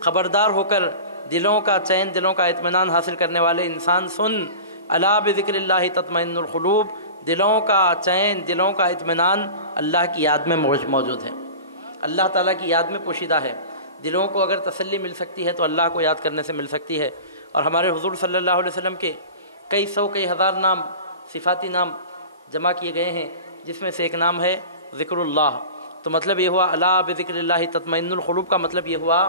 خبردار ہو کر دلوں کا چین، دلوں کا اطمینان حاصل کرنے والے انسان سن، الا بذکر اللہ تطمئن القلوب، دلوں کا چین، دلوں کا اطمینان اللہ کی یاد میں موجود ہے، اللہ تعالیٰ کی یاد میں پوشیدہ ہے۔ دلوں کو اگر تسلی مل سکتی ہے تو اللہ کو یاد کرنے سے مل سکتی ہے۔ اور ہمارے حضور صلی اللہ علیہ وسلم کے کئی سو کئی ہزار نام، صفاتی نام جمع کیے گئے ہیں، جس میں سے ایک نام ہے ذکر اللہ۔ تو مطلب یہ ہوا الا بذکر اللہ تطمئن القلوب کا مطلب یہ ہوا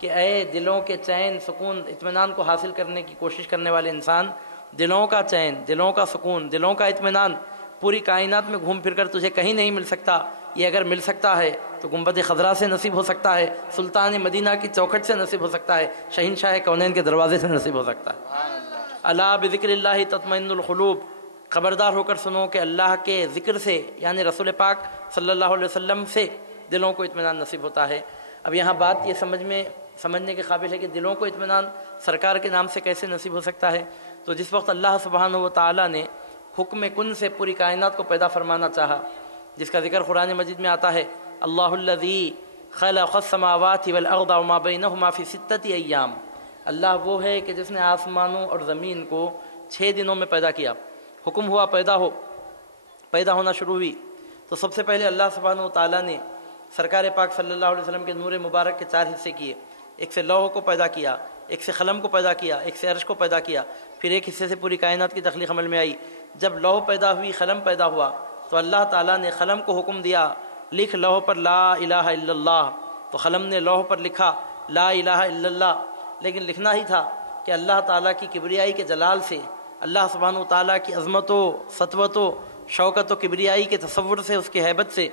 کہ اے دلوں کے چین، سکون، اطمینان کو حاصل کرنے کی کوشش کرنے والے انسان، دلوں کا چین، دلوں کا سکون، دلوں کا اطمینان پوری کائنات میں گھوم پھر کر تجھے کہیں نہیں مل سکتا۔ یہ اگر مل سکتا ہے تو گنبد خضرا سے نصیب ہو سکتا ہے، سلطان مدینہ کی چوکھٹ سے نصیب ہو سکتا ہے، شہنشاہ کونین کے دروازے سے نصیب ہو سکتا ہے۔ الا بذکر اللہ تطمئن القلوب، خبردار ہو کر سنو کہ اللہ کے ذکر سے، یعنی رسول پاک صلی اللہ علیہ وسلم سے دلوں کو اطمینان نصیب ہوتا ہے۔ اب یہاں بات یہ سمجھنے کے قابل ہے کہ دلوں کو اطمینان سرکار کے نام سے کیسے نصیب ہو سکتا ہے۔ تو جس وقت اللہ سبحانہ و تعالیٰ نے حکم کن سے پوری کائنات کو پیدا فرمانا چاہا، جس کا ذکر قرآن مجید میں آتا ہے، اللہ الذی خلق السماوات والارض وما بینہما فی 6 ایام، اللہ وہ ہے کہ جس نے آسمانوں اور زمین کو 6 دنوں میں پیدا کیا۔ حکم ہوا پیدا ہونا شروع ہوئی تو سب سے پہلے اللہ سبحانہ و تعالیٰ نے سرکار پاک صلی اللہ علیہ وسلم کے نور مبارک کے 4 حصے کیے۔ ایک سے لوح کو پیدا کیا، ایک سے قلم کو پیدا کیا، ایک سے عرش کو پیدا کیا، پھر ایک حصے سے پوری کائنات کی تخلیق عمل میں آئی۔ جب لوح پیدا ہوئی، قلم پیدا ہوا، تو اللہ تعالیٰ نے قلم کو حکم دیا لکھ لوح پر لا الہ الا اللہ، تو قلم نے لوح پر لکھا لا الہ الا اللہ۔ لیکن لکھنا ہی تھا کہ اللہ تعالیٰ کی کبریائی کے جلال سے، اللہ سبحانہ و تعالیٰ کی عظمت و سطوت و شوکت و کبریائی کے تصور سے، اس کی ہیبت سے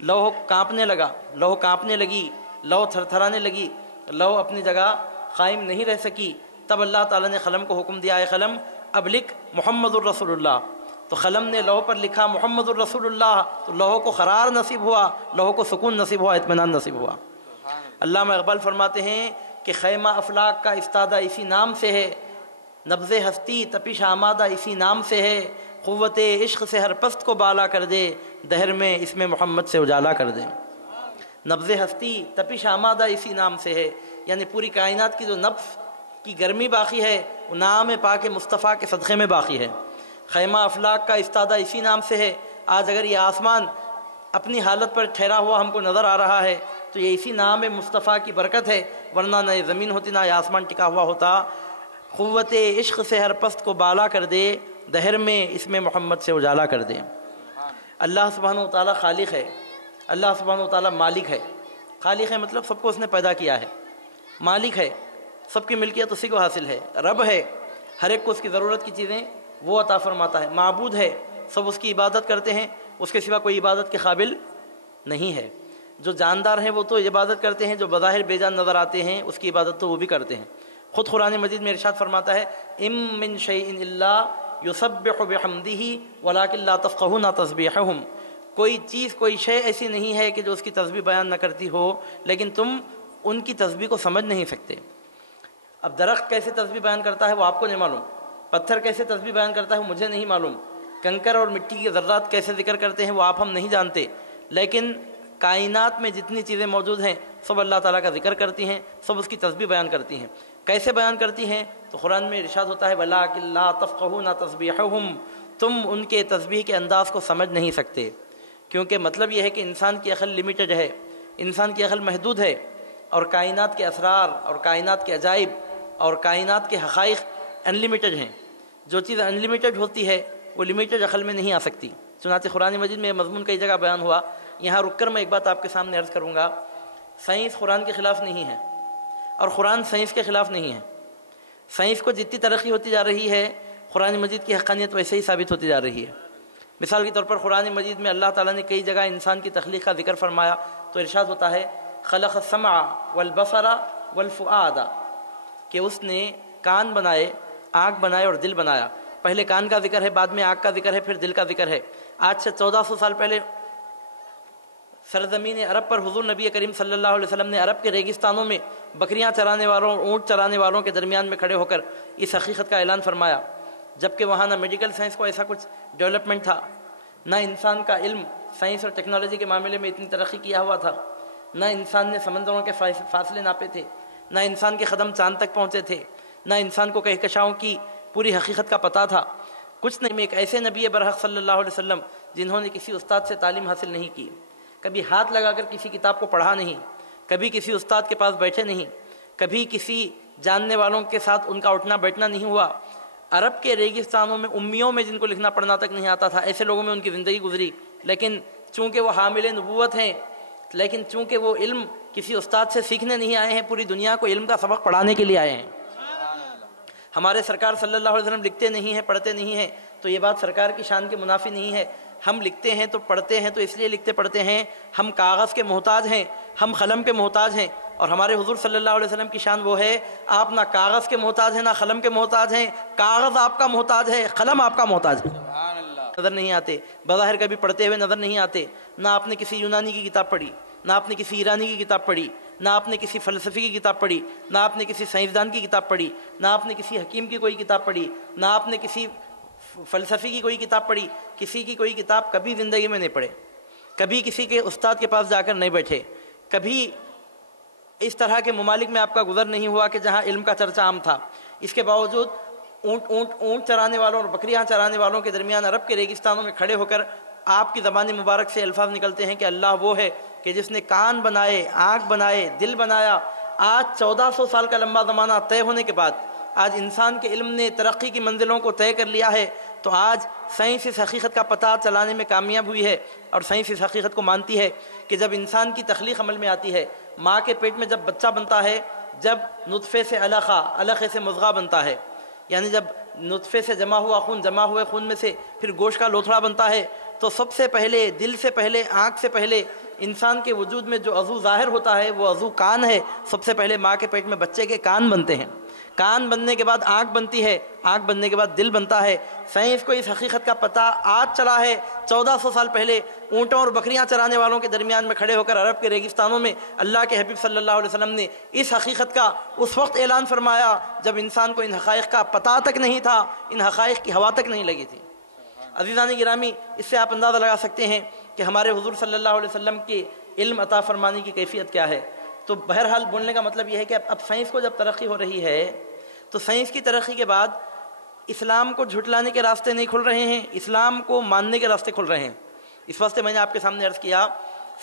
لوح کانپنے لگا، لوح کانپنے لگی، لوح تھر تھرانے لگی، لوح اپنی جگہ قائم نہیں رہ سکی۔ تب اللہ تعالیٰ نے قلم کو حکم دیا، اے قلم اب لکھ محمد الرسول اللہ۔ تو قلم نے لوح پر لکھا محمد الرسول اللہ، تو لوح کو قرار نصیب ہوا، لوح کو سکون نصیب ہوا، اطمینان نصیب ہوا۔ علامہ اقبال فرماتے ہیں کہ خیمہ افلاک کا استادہ اسی نام سے ہے، نبض ہستی تپش آمادہ اسی نام سے ہے، قوت عشق سے ہر پست کو بالا کر دے، دہر میں اس میں محمد سے اجالا کر دے۔ نبض ہستی تپش آمادہ اسی نام سے ہے، یعنی پوری کائنات کی جو نبض کی گرمی باقی ہے وہ نام پاک مصطفیٰ کے صدقے میں باقی ہے۔ خیمہ افلاک کا استادہ اسی نام سے ہے۔ آج اگر یہ آسمان اپنی حالت پر ٹھہرا ہوا ہم کو نظر آ رہا ہے تو یہ اسی نام مصطفیٰ کی برکت ہے، ورنہ نہ یہ زمین ہوتی نہ یہ آسمان ٹکا ہوا ہوتا۔ قوت عشق سے ہر پست کو بالا کر دے، دہر میں اس میں محمد سے اجالا کر دے۔ اللہ سبحانہ و تعالیٰ خالق ہے، اللہ سبحانہ و تعالیٰ مالک ہے۔ خالق ہے مطلب سب کو اس نے پیدا کیا ہے، مالک ہے، سب کی ملکیت اسی کو حاصل ہے، رب ہے، ہر ایک کو اس کی ضرورت کی چیزیں وہ عطا فرماتا ہے، معبود ہے، سب اس کی عبادت کرتے ہیں، اس کے سوا کوئی عبادت کے قابل نہیں ہے۔ جو جاندار ہیں وہ تو عبادت کرتے ہیں، جو بظاہر بے جان نظر آتے ہیں اس کی عبادت تو وہ بھی کرتے ہیں۔ خود قرآن مجید میں ارشاد فرماتا ہے ام من شیء الا یسبح بحمدہ ولکن لا تفقہون تسبیحہم، کوئی چیز کوئی شے ایسی نہیں ہے کہ جو اس کی تسبیح بیان نہ کرتی ہو، لیکن تم ان کی تسبیح کو سمجھ نہیں سکتے۔ اب درخت کیسے تسبیح بیان کرتا ہے وہ آپ کو نہیں معلوم، پتھر کیسے تسبیح بیان کرتا ہے وہ مجھے نہیں معلوم، کنکر اور مٹی کے ذرات کیسے ذکر کرتے ہیں وہ آپ ہم نہیں جانتے، لیکن کائنات میں جتنی چیزیں موجود ہیں سب اللہ تعالیٰ کا ذکر کرتی ہیں، سب اس کی تسبیح بیان کرتی ہیں۔ کیسے بیان کرتی ہیں؟ تو قرآن میں ارشاد ہوتا ہے وَلَٰكِن لَا تَفْقَهُونَ تَسْبِيحَهُمْ، تم ان کے تسبیح کے انداز کو سمجھ نہیں سکتے، کیونکہ مطلب یہ ہے کہ انسان کی عقل لمیٹڈ ہے، انسان کی عقل محدود ہے، اور کائنات کے اسرار اور کائنات کے عجائب اور کائنات کے حقائق ان لمیٹڈ ہیں۔ جو چیز ان لمیٹڈ ہوتی ہے وہ لمیٹڈ عقل میں نہیں آ سکتی۔ چنانچہ قرآن مجید میں یہ مضمون کئی جگہ بیان ہوا۔ یہاں رک کر میں ایک بات آپ کے سامنے عرض کروں گا، سائنس قرآن کے خلاف نہیں ہے اور قرآن سائنس کے خلاف نہیں ہے۔ سائنس کو جتنی ترقی ہوتی جا رہی ہے قرآن مجید کی حقانیت ویسے ہی ثابت ہوتی جا رہی ہے۔ مثال کے طور پر قرآن مجید میں اللہ تعالیٰ نے کئی جگہ انسان کی تخلیق کا ذکر فرمایا تو ارشاد ہوتا ہے خلق السمع والبصر والفؤاد، کہ اس نے کان بنائے، آنکھ بنائے اور دل بنایا۔ پہلے کان کا ذکر ہے، بعد میں آنکھ کا ذکر ہے، پھر دل کا ذکر ہے۔ آج سے 1400 سال پہلے سرزمین عرب پر حضور نبی کریم صلی اللہ علیہ وسلم نے عرب کے ریگستانوں میں بکریاں چرانے والوں، اونٹ چرانے والوں کے درمیان میں کھڑے ہو کر اس حقیقت کا اعلان فرمایا، جبکہ وہاں نہ میڈیکل سائنس کو ایسا کچھ ڈیولپمنٹ تھا، نہ انسان کا علم سائنس اور ٹیکنالوجی کے معاملے میں اتنی ترقی کیا ہوا تھا، نہ انسان نے سمندروں کے فاصلے ناپے تھے، نہ انسان کے قدم چاند تک پہنچے تھے، نہ انسان کو کہکشاؤں کی پوری حقیقت کا پتہ تھا، کچھ نہیں۔ ایک ایسے نبی برحق صلی اللہ علیہ وسلم جنہوں نے کسی استاد سے تعلیم حاصل نہیں کی، کبھی ہاتھ لگا کر کسی کتاب کو پڑھا نہیں، کبھی کسی استاد کے پاس بیٹھے نہیں، کبھی کسی جاننے والوں کے ساتھ ان کا اٹھنا بیٹھنا نہیں ہوا، عرب کے ریگستانوں میں امیوں میں جن کو لکھنا پڑھنا تک نہیں آتا تھا، ایسے لوگوں میں ان کی زندگی گزری، لیکن چونکہ وہ حامل نبوت ہیں، لیکن چونکہ وہ علم کسی استاد سے سیکھنے نہیں آئے ہیں، پوری دنیا کو علم کا سبق پڑھانے کے لیے آئے ہیں۔ ہمارے سرکار صلی اللہ علیہ وسلم لکھتے نہیں ہیں، پڑھتے نہیں ہیں، تو یہ بات سرکار کی شان کے منافی نہیں ہے۔ ہم لکھتے ہیں تو پڑھتے ہیں تو اس لیے لکھتے پڑھتے ہیں، ہم کاغذ کے محتاج ہیں، ہم قلم کے محتاج ہیں، اور ہمارے حضور صلی اللہ علیہ وسلم کی شان وہ ہے، آپ نہ کاغذ کے محتاج ہیں نہ قلم کے محتاج ہیں، کاغذ آپ کا محتاج ہے، قلم آپ کا محتاج ہے۔ نظر نہیں آتے، بظاہر کبھی پڑھتے ہوئے نظر نہیں آتے، نہ آپ نے کسی یونانی کی کتاب پڑھی، نہ آپ نے کسی ایرانی کی کتاب پڑھی، نہ آپ نے کسی فلسفی کی کتاب پڑھی، نہ آپ نے کسی سائنسدان کی کتاب پڑھی، نہ آپ نے کسی حکیم کی کوئی کتاب پڑھی، نہ آپ نے کسی فلسفی کی کوئی کتاب پڑھی، کسی کی کوئی کتاب کبھی زندگی میں نہیں پڑھے، کبھی کسی کے استاد کے پاس جا کر نہیں بیٹھے، کبھی اس طرح کے ممالک میں آپ کا گزر نہیں ہوا کہ جہاں علم کا چرچا عام تھا۔ اس کے باوجود اونٹ چرانے والوں اور بکریاں چرانے والوں کے درمیان عرب کے ریگستانوں میں کھڑے ہو کر آپ کی زبان مبارک سے الفاظ نکلتے ہیں کہ اللہ وہ ہے کہ جس نے کان بنائے، آنکھ بنائے، دل بنایا۔ آج 1400 سال کا لمبا زمانہ طے ہونے کے بعد آج انسان کے علم نے ترقی کی منزلوں کو طے کر لیا ہے، تو آج سائنس اس حقیقت کا پتہ چلانے میں کامیاب ہوئی ہے، اور سائنس اس حقیقت کو مانتی ہے کہ جب انسان کی تخلیق عمل میں آتی ہے، ماں کے پیٹ میں جب بچہ بنتا ہے، جب نطفے سے علقہ، علقے سے مضغہ بنتا ہے، یعنی جب نطفے سے جمع ہوا خون، جمع ہوئے خون میں سے پھر گوشت کا لوتھڑا بنتا ہے، تو سب سے پہلے، دل سے پہلے، آنکھ سے پہلے انسان کے وجود میں جو عضو ظاہر ہوتا ہے وہ عضو کان ہے۔ سب سے پہلے ماں کے پیٹ میں بچے کے کان بنتے ہیں، کان بننے کے بعد آنکھ بنتی ہے، آنکھ بننے کے بعد دل بنتا ہے۔ سائنس کو اس حقیقت کا پتہ آج چلا ہے، 1400 سال پہلے اونٹوں اور بکریاں چرانے والوں کے درمیان میں کھڑے ہو کر عرب کے ریگستانوں میں اللہ کے حبیب صلی اللہ علیہ وسلم نے اس حقیقت کا اس وقت اعلان فرمایا جب انسان کو ان حقائق کا پتہ تک نہیں تھا، ان حقائق کی ہوا تک نہیں لگی تھی۔ عزیزان گرامی، اس سے آپ اندازہ لگا سکتے ہیں کہ ہمارے حضور صلی اللہ علیہ وسلم کے علم عطا فرمانے کی کیفیت کیا ہے۔ تو بہرحال بولنے کا مطلب یہ ہے کہ اب سائنس کو جب ترقی ہو رہی ہے تو سائنس کی ترقی کے بعد اسلام کو جھٹلانے کے راستے نہیں کھل رہے ہیں، اسلام کو ماننے کے راستے کھل رہے ہیں۔ اس واسطے میں نے آپ کے سامنے عرض کیا،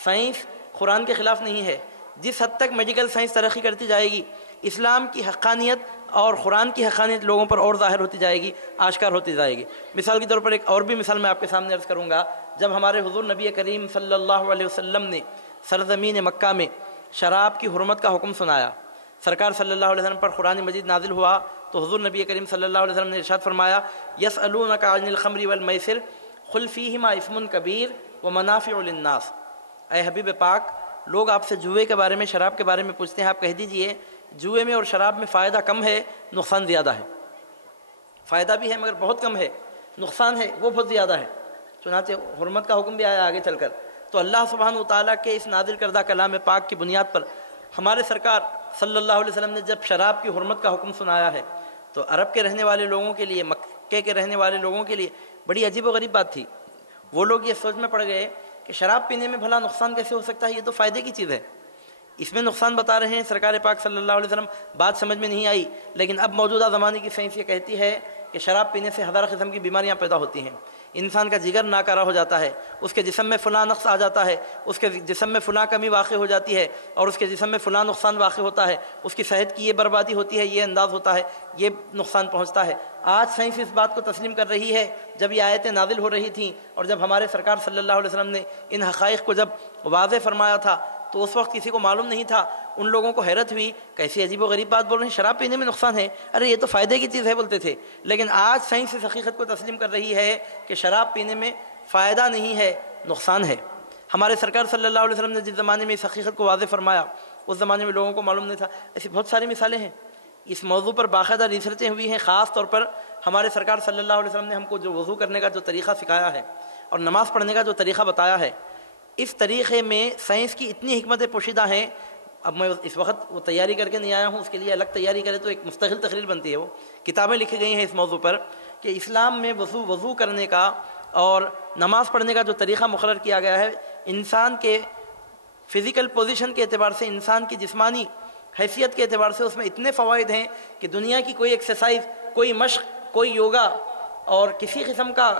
سائنس قرآن کے خلاف نہیں ہے۔ جس حد تک میڈیکل سائنس ترقی کرتی جائے گی، اسلام کی حقانیت اور قرآن کی حقانیت لوگوں پر اور ظاہر ہوتی جائے گی، آشکار ہوتی جائے گی۔ مثال کے طور پر ایک اور بھی مثال میں آپ کے سامنے عرض کروں گا۔ جب ہمارے حضور نبی کریم صلی اللہ علیہ وسلم نے سرزمین مکہ میں شراب کی حرمت کا حکم سنایا، سرکار صلی اللہ علیہ وسلم پر قرآن مجید نازل ہوا، تو حضور نبی کریم صلی اللہ علیہ وسلم نے ارشاد فرمایا، یسألونک عن الخمر والمیسر قل فیہما اسم کبیر ومنافع للناس۔ اے حبیب پاک، لوگ آپ سے جوئے کے بارے میں، شراب کے بارے میں پوچھتے ہیں، آپ کہہ دیجئے جوئے میں اور شراب میں فائدہ کم ہے، نقصان زیادہ ہے۔ فائدہ بھی ہے مگر بہت کم ہے، نقصان ہے وہ بہت زیادہ ہے۔ چنانچہ حرمت کا حکم بھی آیا آگے چل کر۔ تو اللہ سبحانہ وتعالیٰ کے اس نازل کردہ کلام پاک کی بنیاد پر ہمارے سرکار صلی اللہ علیہ وسلم نے جب شراب کی حرمت کا حکم سنایا ہے، تو عرب کے رہنے والے لوگوں کے لیے، مکے کے رہنے والے لوگوں کے لیے بڑی عجیب و غریب بات تھی۔ وہ لوگ یہ سوچ میں پڑ گئے کہ شراب پینے میں بھلا نقصان کیسے ہو سکتا ہے، یہ تو فائدے کی چیز ہے، اس میں نقصان بتا رہے ہیں سرکار پاک صلی اللہ علیہ وسلم۔ بات سمجھ میں نہیں آئی، لیکن اب موجودہ زمانے کی سائنس یہ کہتی ہے کہ شراب پینے سے ہزار قسم کی بیماریاں پیدا ہوتی ہیں، انسان کا جگر ناکارہ ہو جاتا ہے، اس کے جسم میں فلاں نقص آ جاتا ہے، اس کے جسم میں فلاں کمی واقع ہو جاتی ہے، اور اس کے جسم میں فلاں نقصان واقع ہوتا ہے، اس کی صحت کی یہ بربادی ہوتی ہے، یہ انداز ہوتا ہے، یہ نقصان پہنچتا ہے۔ آج سائنس اس بات کو تسلیم کر رہی ہے۔ جب یہ آیتیں نازل ہو رہی تھیں اور جب ہمارے سرکار صلی اللہ علیہ وسلم نے ان حقائق کو جب واضح فرمایا تھا، تو اس وقت کسی کو معلوم نہیں تھا، ان لوگوں کو حیرت ہوئی، کیسی عجیب و غریب بات بول رہے ہیں، شراب پینے میں نقصان ہے، ارے یہ تو فائدے کی چیز ہے بولتے تھے۔ لیکن آج سائنس اس حقیقت کو تسلیم کر رہی ہے کہ شراب پینے میں فائدہ نہیں ہے، نقصان ہے۔ ہمارے سرکار صلی اللہ علیہ وسلم نے جس زمانے میں اس حقیقت کو واضح فرمایا، اس زمانے میں لوگوں کو معلوم نہیں تھا۔ ایسی بہت ساری مثالیں ہیں، اس موضوع پر باقاعدہ ریسرچیں ہوئی ہیں۔ خاص طور پر ہمارے سرکار صلی اللہ علیہ وسلم نے ہم کو جو وضو کرنے کا جو طریقہ سکھایا ہے اور نماز پڑھنے کا جو طریقہ بتایا ہے، اس طریقے میں سائنس کی اتنی حکمتیں پوشیدہ ہیں۔ اب میں اس وقت وہ تیاری کر کے نہیں آیا ہوں، اس کے لیے الگ تیاری کرے تو ایک مستقل تقریر بنتی ہے، وہ کتابیں لکھی گئی ہیں اس موضوع پر کہ اسلام میں وضو کرنے کا اور نماز پڑھنے کا جو طریقہ مقرر کیا گیا ہے، انسان کے فزیکل پوزیشن کے اعتبار سے، انسان کی جسمانی حیثیت کے اعتبار سے اس میں اتنے فوائد ہیں کہ دنیا کی کوئی ایکسرسائز، کوئی مشق، کوئی یوگا اور کسی قسم کا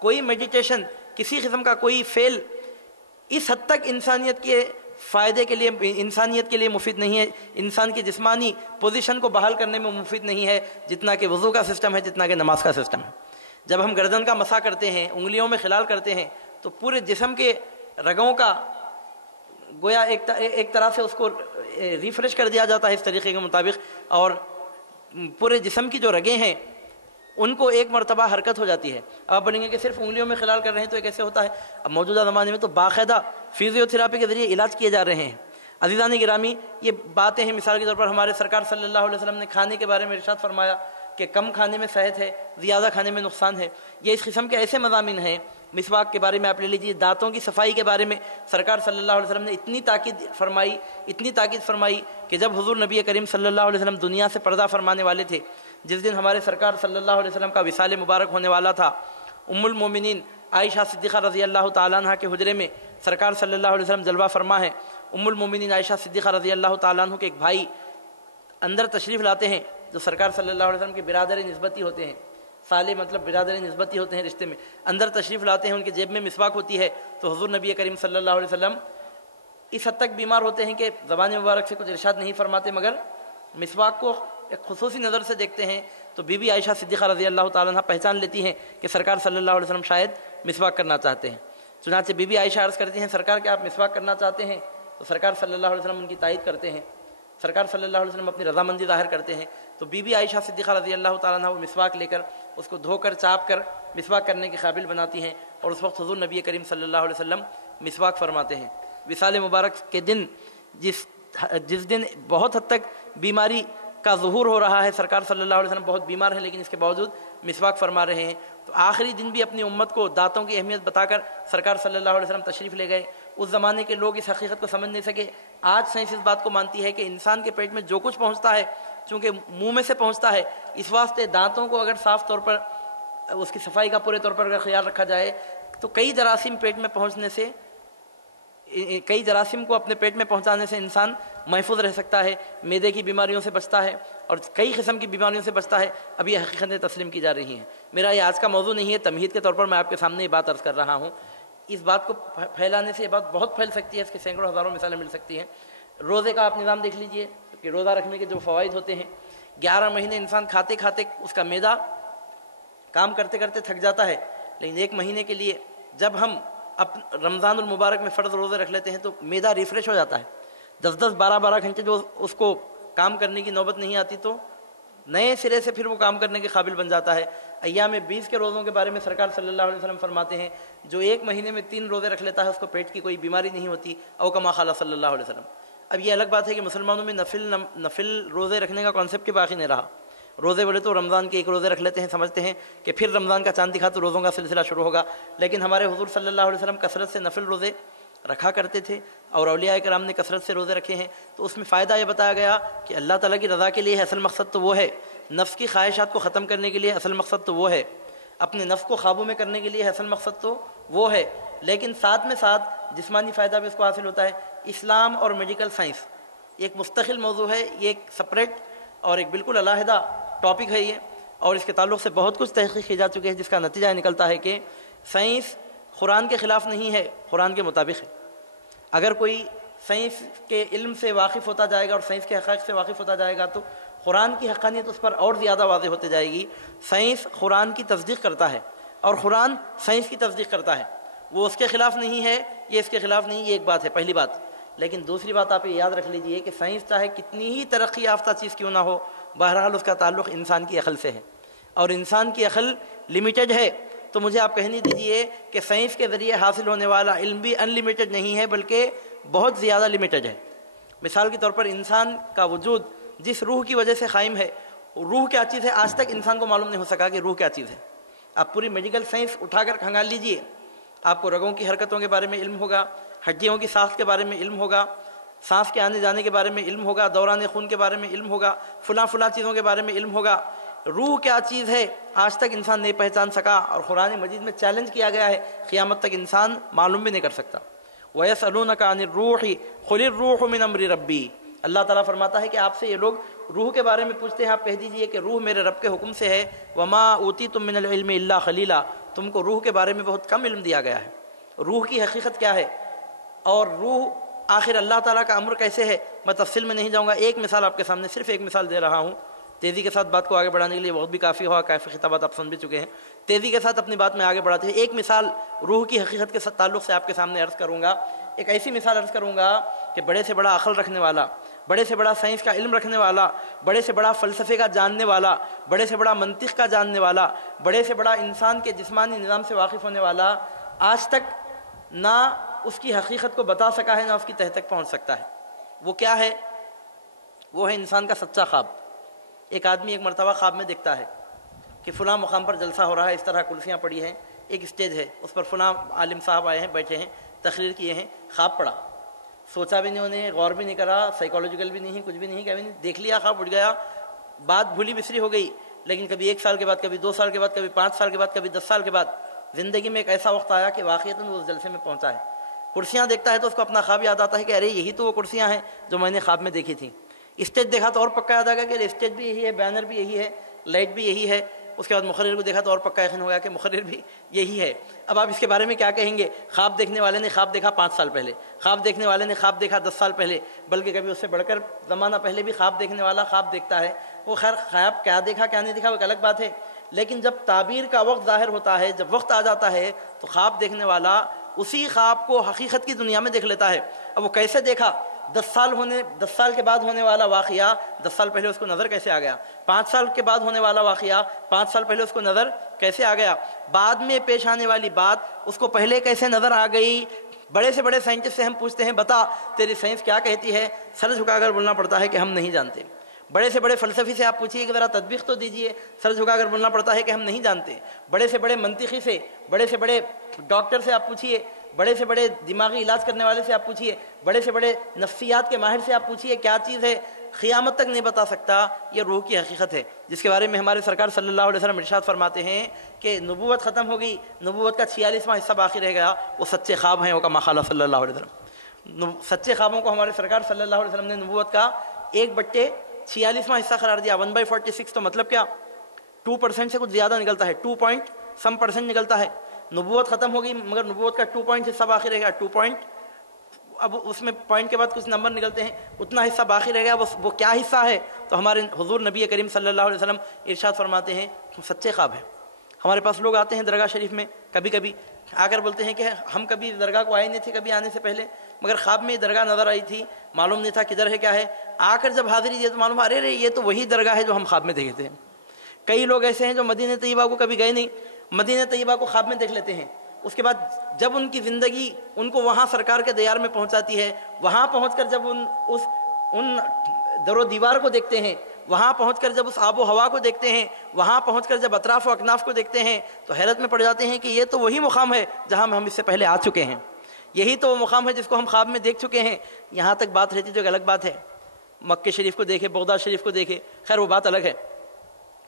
کوئی میڈیٹیشن، کسی قسم کا کوئی فعل اس حد تک انسانیت کے فائدے کے لیے، انسانیت کے لیے مفید نہیں ہے، انسان کی جسمانی پوزیشن کو بحال کرنے میں مفید نہیں ہے جتنا کہ وضو کا سسٹم ہے، جتنا کہ نماز کا سسٹم ہے۔ جب ہم گردن کا مسح کرتے ہیں، انگلیوں میں خلال کرتے ہیں، تو پورے جسم کے رگوں کا گویا ایک طرح سے اس کو ریفریش کر دیا جاتا ہے اس طریقے کے مطابق، اور پورے جسم کی جو رگیں ہیں ان کو ایک مرتبہ حرکت ہو جاتی ہے۔ اب آپ بولیں گے کہ صرف انگلیوں میں خلال کر رہے ہیں تو یہ کیسے ہوتا ہے؟ اب موجودہ زمانے میں تو باقاعدہ فزیو تھراپی کے ذریعے علاج کیے جا رہے ہیں۔ عزیزان گرامی، یہ باتیں ہیں، مثال کے طور پر ہمارے سرکار صلی اللہ علیہ وسلم نے کھانے کے بارے میں ارشاد فرمایا کہ کم کھانے میں صحت ہے، زیادہ کھانے میں نقصان ہے۔ یہ اس قسم کے ایسے مضامین ہیں۔ مسواک کے بارے میں آپ لے لیجیے، دانتوں کی صفائی کے بارے میں سرکار صلی اللہ علیہ وسلم نے اتنی تاکید فرمائی کہ جب حضور نبی کریم صلی اللہ علیہ وسلم دنیا سے پردہ فرمانے والے تھے، جس دن ہمارے سرکار صلی اللہ علیہ وسلم کا وصال مبارک ہونے والا تھا، ام المومنین عائشہ صدیقہ رضی اللہ تعالیٰ عنہ کے حجرے میں سرکار صلی اللہ علیہ وسلم جلوہ فرما ہے۔ ام المومنین عائشہ صدیقہ رضی اللہ تعالیٰ عنہ کے ایک بھائی اندر تشریف لاتے ہیں جو سرکار صلی اللہ علیہ وسلم کے برادر نسبتی ہوتے ہیں، صالح مطلب برادر نسبتی ہوتے ہیں رشتے میں، اندر تشریف لاتے ہیں، ان کی جیب میں مسواک ہوتی ہے۔ تو حضور نبی کریم صلی اللہ علیہ وسلم اس حد تک بیمار ہوتے ہیں کہ زبان مبارک سے کچھ ارشاد نہیں فرماتے، مگر مسواک کو ایک خصوصی نظر سے دیکھتے ہیں۔ تو بی بی عائشہ صدیقہ رضی اللہ تعالیٰ عنہ پہچان لیتی ہیں کہ سرکار صلی اللہ علیہ وسلم شاید مسواک کرنا چاہتے ہیں۔ چنانچہ بی بی عائشہ عرض کرتی ہیں، سرکار کیا آپ مسواک کرنا چاہتے ہیں؟ تو سرکار صلی اللہ علیہ وسلم ان کی تائید کرتے ہیں، سرکار صلی اللہ علیہ وسلم اپنی رضامندی ظاہر کرتے ہیں۔ تو بی بی عائشہ صدیقہ رضی اللہ تعالیٰ عنہ وہ مسواک لے کر اس کو دھو کر چاپ کر مسواک کرنے کے قابل بناتی ہیں، اور اس وقت حضور نبی کریم صلی اللہ علیہ وسلم مسواک فرماتے ہیں۔ وصال مبارک کے دن جس دن بہت حد تک بیماری کا ظہور ہو رہا ہے، سرکار صلی اللہ علیہ وسلم بہت بیمار ہیں لیکن اس کے باوجود مسواک فرما رہے ہیں، تو آخری دن بھی اپنی امت کو دانتوں کی اہمیت بتا کر سرکار صلی اللہ علیہ وسلم تشریف لے گئے۔ اس زمانے کے لوگ اس حقیقت کو سمجھ نہیں سکے۔ آج سائنس اس بات کو مانتی ہے کہ انسان کے پیٹ میں جو کچھ پہنچتا ہے چونکہ منہ میں سے پہنچتا ہے، اس واسطے دانتوں کو اگر صاف طور پر اس کی صفائی کا پورے طور پر اگر خیال رکھا جائے تو کئی جراثیم پیٹ میں پہنچنے سے، کئی جراثیم کو اپنے پیٹ میں پہنچانے سے انسان محفوظ رہ سکتا ہے، معدے کی بیماریوں سے بچتا ہے اور کئی قسم کی بیماریوں سے بچتا ہے۔ اب یہ حقیقتیں تسلیم کی جا رہی ہیں۔ میرا یہ آج کا موضوع نہیں ہے، تمہید کے طور پر میں آپ کے سامنے یہ بات عرض کر رہا ہوں۔ اس بات کو پھیلانے سے یہ بات بہت پھیل سکتی ہے، اس کے سینکڑوں ہزاروں مثالیں مل سکتی ہیں۔ روزے کا آپ نظام دیکھ لیجئے کہ روزہ رکھنے کے جو فوائد ہوتے ہیں، 11 مہینے انسان کھاتے کھاتے اس کا معدہ کام کرتے کرتے تھک جاتا ہے، لیکن 1 مہینے کے لیے جب ہم رمضان المبارک میں فرض روزے رکھ لیتے ہیں تو معدہ ریفریش ہو جاتا ہے۔ 10-10 12-12 گھنٹے جو اس کو کام کرنے کی نوبت نہیں آتی تو نئے سرے سے پھر وہ کام کرنے کے قابل بن جاتا ہے۔ ایام 20 کے روزوں کے بارے میں سرکار صلی اللہ علیہ وسلم فرماتے ہیں، جو 1 مہینے میں 3 روزے رکھ لیتا ہے اس کو پیٹ کی کوئی بیماری نہیں ہوتی، او کما قال صلی اللہ علیہ وسلم۔ اب یہ الگ بات ہے کہ مسلمانوں میں نفل روزے رکھنے کا کانسیپٹ کی باقی نہیں رہا۔ روزے بولے تو رمضان کے 1 روزے رکھ لیتے ہیں، سمجھتے ہیں کہ پھر رمضان کا چاند دکھا تو روزوں کا سلسلہ شروع ہوگا، لیکن ہمارے حضور صلی اللہ علیہ وسلم کثرت سے نفل روزے رکھا کرتے تھے اور اولیاء کرام نے کثرت سے روزے رکھے ہیں۔ تو اس میں فائدہ یہ بتایا گیا کہ اللہ تعالیٰ کی رضا کے لیے اصل مقصد تو وہ ہے، نفس کی خواہشات کو ختم کرنے کے لیے اصل مقصد تو وہ ہے، اپنے نفس کو قابو میں کرنے کے لیے اصل مقصد تو وہ ہے، لیکن ساتھ میں ساتھ جسمانی فائدہ بھی اس کو حاصل ہوتا ہے۔ اسلام اور میڈیکل سائنس ایک مستقل موضوع ہے، یہ ایک سپریٹ اور ایک بالکل علیحدہ ٹاپک ہے یہ، اور اس کے تعلق سے بہت کچھ تحقیق کی جا چکی ہے، جس کا نتیجہ نکلتا ہے کہ سائنس قرآن کے خلاف نہیں ہے، قرآن کے مطابق ہے۔ اگر کوئی سائنس کے علم سے واقف ہوتا جائے گا اور سائنس کے حقائق سے واقف ہوتا جائے گا تو قرآن کی حقانیت اس پر اور زیادہ واضح ہوتے جائے گی۔ سائنس قرآن کی تصدیق کرتا ہے اور قرآن سائنس کی تصدیق کرتا ہے، وہ اس کے خلاف نہیں ہے، یہ اس کے خلاف نہیں، یہ ایک بات ہے، پہلی بات۔ لیکن دوسری بات آپ یہ یاد رکھ لیجئے کہ سائنس چاہے کتنی ہی ترقی یافتہ چیز کیوں نہ ہو، بہرحال اس کا تعلق انسان کی عقل سے ہے، اور انسان کی عقل لمیٹڈ ہے۔ تو مجھے آپ کہنے دیجئے کہ سائنس کے ذریعے حاصل ہونے والا علم بھی ان لمیٹڈ نہیں ہے بلکہ بہت زیادہ لمیٹڈ ہے۔ مثال کے طور پر انسان کا وجود جس روح کی وجہ سے قائم ہے، روح کیا چیز ہے آج تک انسان کو معلوم نہیں ہو سکا کہ روح کیا چیز ہے۔ آپ پوری میڈیکل سائنس اٹھا کر کھنگال لیجئے، آپ کو رگوں کی حرکتوں کے بارے میں علم ہوگا، ہڈیوں کی ساخت کے بارے میں علم ہوگا، سانس کے آنے جانے کے بارے میں علم ہوگا، دوران خون کے بارے میں علم ہوگا، فلاں چیزوں کے بارے میں علم ہوگا۔ روح کیا چیز ہے آج تک انسان نہیں پہچان سکا، اور قرآن مجید میں چیلنج کیا گیا ہے قیامت تک انسان معلوم بھی نہیں کر سکتا۔ وَيَسْأَلُونَكَ عَنِ الرُّوحِ قُلِ الرُّوحُ مِنْ أَمْرِ رَبِّي، اللہ تعالیٰ فرماتا ہے کہ آپ سے یہ لوگ روح کے بارے میں پوچھتے ہیں، آپ کہہ دیجئے کہ روح میرے رب کے حکم سے ہے، وما اوتیتم من العلم الا خلیلا، تم کو روح کے بارے میں بہت کم علم دیا گیا ہے۔ روح کی حقیقت کیا ہے اور روح آخر اللہ تعالیٰ کا امر کیسے ہے، میں تفصیل میں نہیں جاؤں گا، ایک مثال آپ کے سامنے صرف ایک مثال دے رہا ہوں، تیزی کے ساتھ بات کو آگے بڑھانے کے لیے وقت بھی کافی ہوا، کافی خطابات آپ سن بھی چکے ہیں، تیزی کے ساتھ اپنی بات میں آگے بڑھاتے ہیں۔ ایک مثال روح کی حقیقت کے ساتھ تعلق سے آپ کے سامنے عرض کروں گا، ایک ایسی مثال عرض کروں گا کہ بڑے سے بڑا عقل رکھنے والا، بڑے سے بڑا سائنس کا علم رکھنے والا، بڑے سے بڑا فلسفے کا جاننے والا، بڑے سے بڑا منطق کا جاننے والا، بڑے سے بڑا انسان کے جسمانی نظام سے واقف ہونے والا آج تک نہ اس کی حقیقت کو بتا سکا ہے، نہ اس کی تہ تک پہنچ سکتا ہے۔ وہ کیا ہے؟ وہ ہے انسان کا سچا خواب۔ ایک آدمی ایک مرتبہ خواب میں دیکھتا ہے کہ فلاں مقام پر جلسہ ہو رہا ہے، اس طرح کرسیاں پڑی ہیں، ایک اسٹیج ہے، اس پر فلاں عالم صاحب آئے ہیں، بیٹھے ہیں، تقریر کیے ہیں۔ خواب پڑا، سوچا بھی نہیں، انہیں غور بھی نہیں کرا، سائیکولوجیکل بھی نہیں، کچھ بھی نہیں، کبھی نہیں، دیکھ لیا، خواب اٹھ گیا، بات بھولی بسری ہو گئی۔ لیکن کبھی 1 سال کے بعد، کبھی 2 سال کے بعد، کبھی 5 سال کے بعد، کبھی 10 سال کے بعد زندگی میں ایک ایسا وقت آیا کہ واقعتاً وہ اس جلسے میں پہنچا ہے۔ کرسیاں دیکھتا ہے تو اس کو اپنا خواب یاد آتا ہے کہ ارے یہی تو وہ کرسیاں ہیں جو میں نے خواب میں دیکھی تھیں۔ اسٹیج دیکھا تو اور پکا یاد آ گیا کہ اسٹیج بھی یہی ہے، بینر بھی یہی ہے، لائٹ بھی یہی ہے۔ اس کے بعد مقرر کو دیکھا تو اور پکا یقین ہو گیا کہ مقرر بھی یہی ہے۔ اب آپ اس کے بارے میں کیا کہیں گے؟ خواب دیکھنے والے نے خواب دیکھا 5 سال پہلے، خواب دیکھنے والے نے خواب دیکھا 10 سال پہلے، بلکہ کبھی اس سے بڑھ کر زمانہ پہلے بھی خواب دیکھنے والا خواب دیکھتا ہے۔ وہ خیر خواب کیا دیکھا کیا نہیں دیکھا وہ ایک الگ بات ہے، لیکن جب تعبیر کا وقت ظاہر ہوتا ہے، جب وقت آ جاتا ہے تو خواب دیکھنے والا اسی خواب کو حقیقت کی دنیا میں دیکھ لیتا ہے۔ اب وہ کیسے دیکھا؟ 10 سال کے بعد ہونے والا واقعہ 10 سال پہلے اس کو نظر کیسے آ گیا؟ 5 سال کے بعد ہونے والا واقعہ 5 سال پہلے اس کو نظر کیسے آ گیا؟ بعد میں پیش آنے والی بات اس کو پہلے کیسے نظر آ گئی؟ بڑے سے بڑے سائنٹسٹ سے ہم پوچھتے ہیں بتا تیری سائنس کیا کہتی ہے، سر جھکا کر بولنا پڑتا ہے کہ ہم نہیں جانتے۔ بڑے سے بڑے فلسفی سے آپ پوچھیے کہ ذرا تطبیق تو دیجئے، سر جھکا کر بولنا پڑتا ہے کہ ہم نہیں جانتے۔ بڑے سے بڑے منطقی سے، بڑے سے بڑے ڈاکٹر سے آپ پوچھیے، بڑے سے بڑے دماغی علاج کرنے والے سے آپ پوچھیے، بڑے سے بڑے نفسیات کے ماہر سے آپ پوچھیے کیا چیز ہے، قیامت تک نہیں بتا سکتا۔ یہ روح کی حقیقت ہے جس کے بارے میں ہمارے سرکار صلی اللہ علیہ وسلم ارشاد فرماتے ہیں کہ نبوت ختم ہو گئی، نبوت کا 46واں حصہ باقی رہ گیا، وہ سچے خواب ہیں، وہ کما قال صلی اللہ علیہ وسلم۔ سچے خوابوں کو ہمارے سرکار صلی اللہ علیہ وسلم نے نبوت کا 1/46واں حصہ قرار دیا۔ 1/46 تو مطلب کیا؟ 2% سے کچھ زیادہ نکلتا ہے، 2% نکلتا ہے۔ نبوت ختم ہو گئی مگر نبوت کا 2 حصہ باقی رہ گیا، 2 اب اس میں پوائنٹ کے بعد کچھ نمبر نکلتے ہیں، اتنا حصہ باقی رہ گیا۔ وہ کیا حصہ ہے؟ تو ہمارے حضور نبی کریم صلی اللہ علیہ وسلم ارشاد فرماتے ہیں سچے خواب ہیں۔ ہمارے پاس لوگ آتے ہیں درگاہ شریف میں، کبھی کبھی آ کر بولتے ہیں کہ ہم کبھی درگاہ کو آئے نہیں تھے کبھی آنے سے پہلے، مگر خواب میں یہ درگاہ نظر آئی تھی، معلوم نہیں تھا کدھر ہے کیا ہے، آ کر جب حاضری دی تو معلوم ارے یہ تو وہی درگاہ ہے جو ہم خواب میں دیکھے تھے۔ کئی لوگ ایسے ہیں جو مدینہ طیبہ کو کبھی گئے نہیں، مدینہ طیبہ کو خواب میں دیکھ لیتے ہیں، اس کے بعد جب ان کی زندگی ان کو وہاں سرکار کے دیار میں پہنچاتی ہے، وہاں پہنچ کر جب ان در و دیوار کو دیکھتے ہیں، وہاں پہنچ کر جب اس آب و ہوا کو دیکھتے ہیں، وہاں پہنچ کر جب اطراف و اکناف کو دیکھتے ہیں تو حیرت میں پڑ جاتے ہیں کہ یہ تو وہی مقام ہے جہاں ہم اس سے پہلے آ چکے ہیں، یہی تو وہ مقام ہے جس کو ہم خواب میں دیکھ چکے ہیں۔ یہاں تک بات رہتی تو ایک الگ بات ہے، مکہ شریف کو دیکھے، بغداد شریف کو دیکھے، خیر وہ بات الگ ہے۔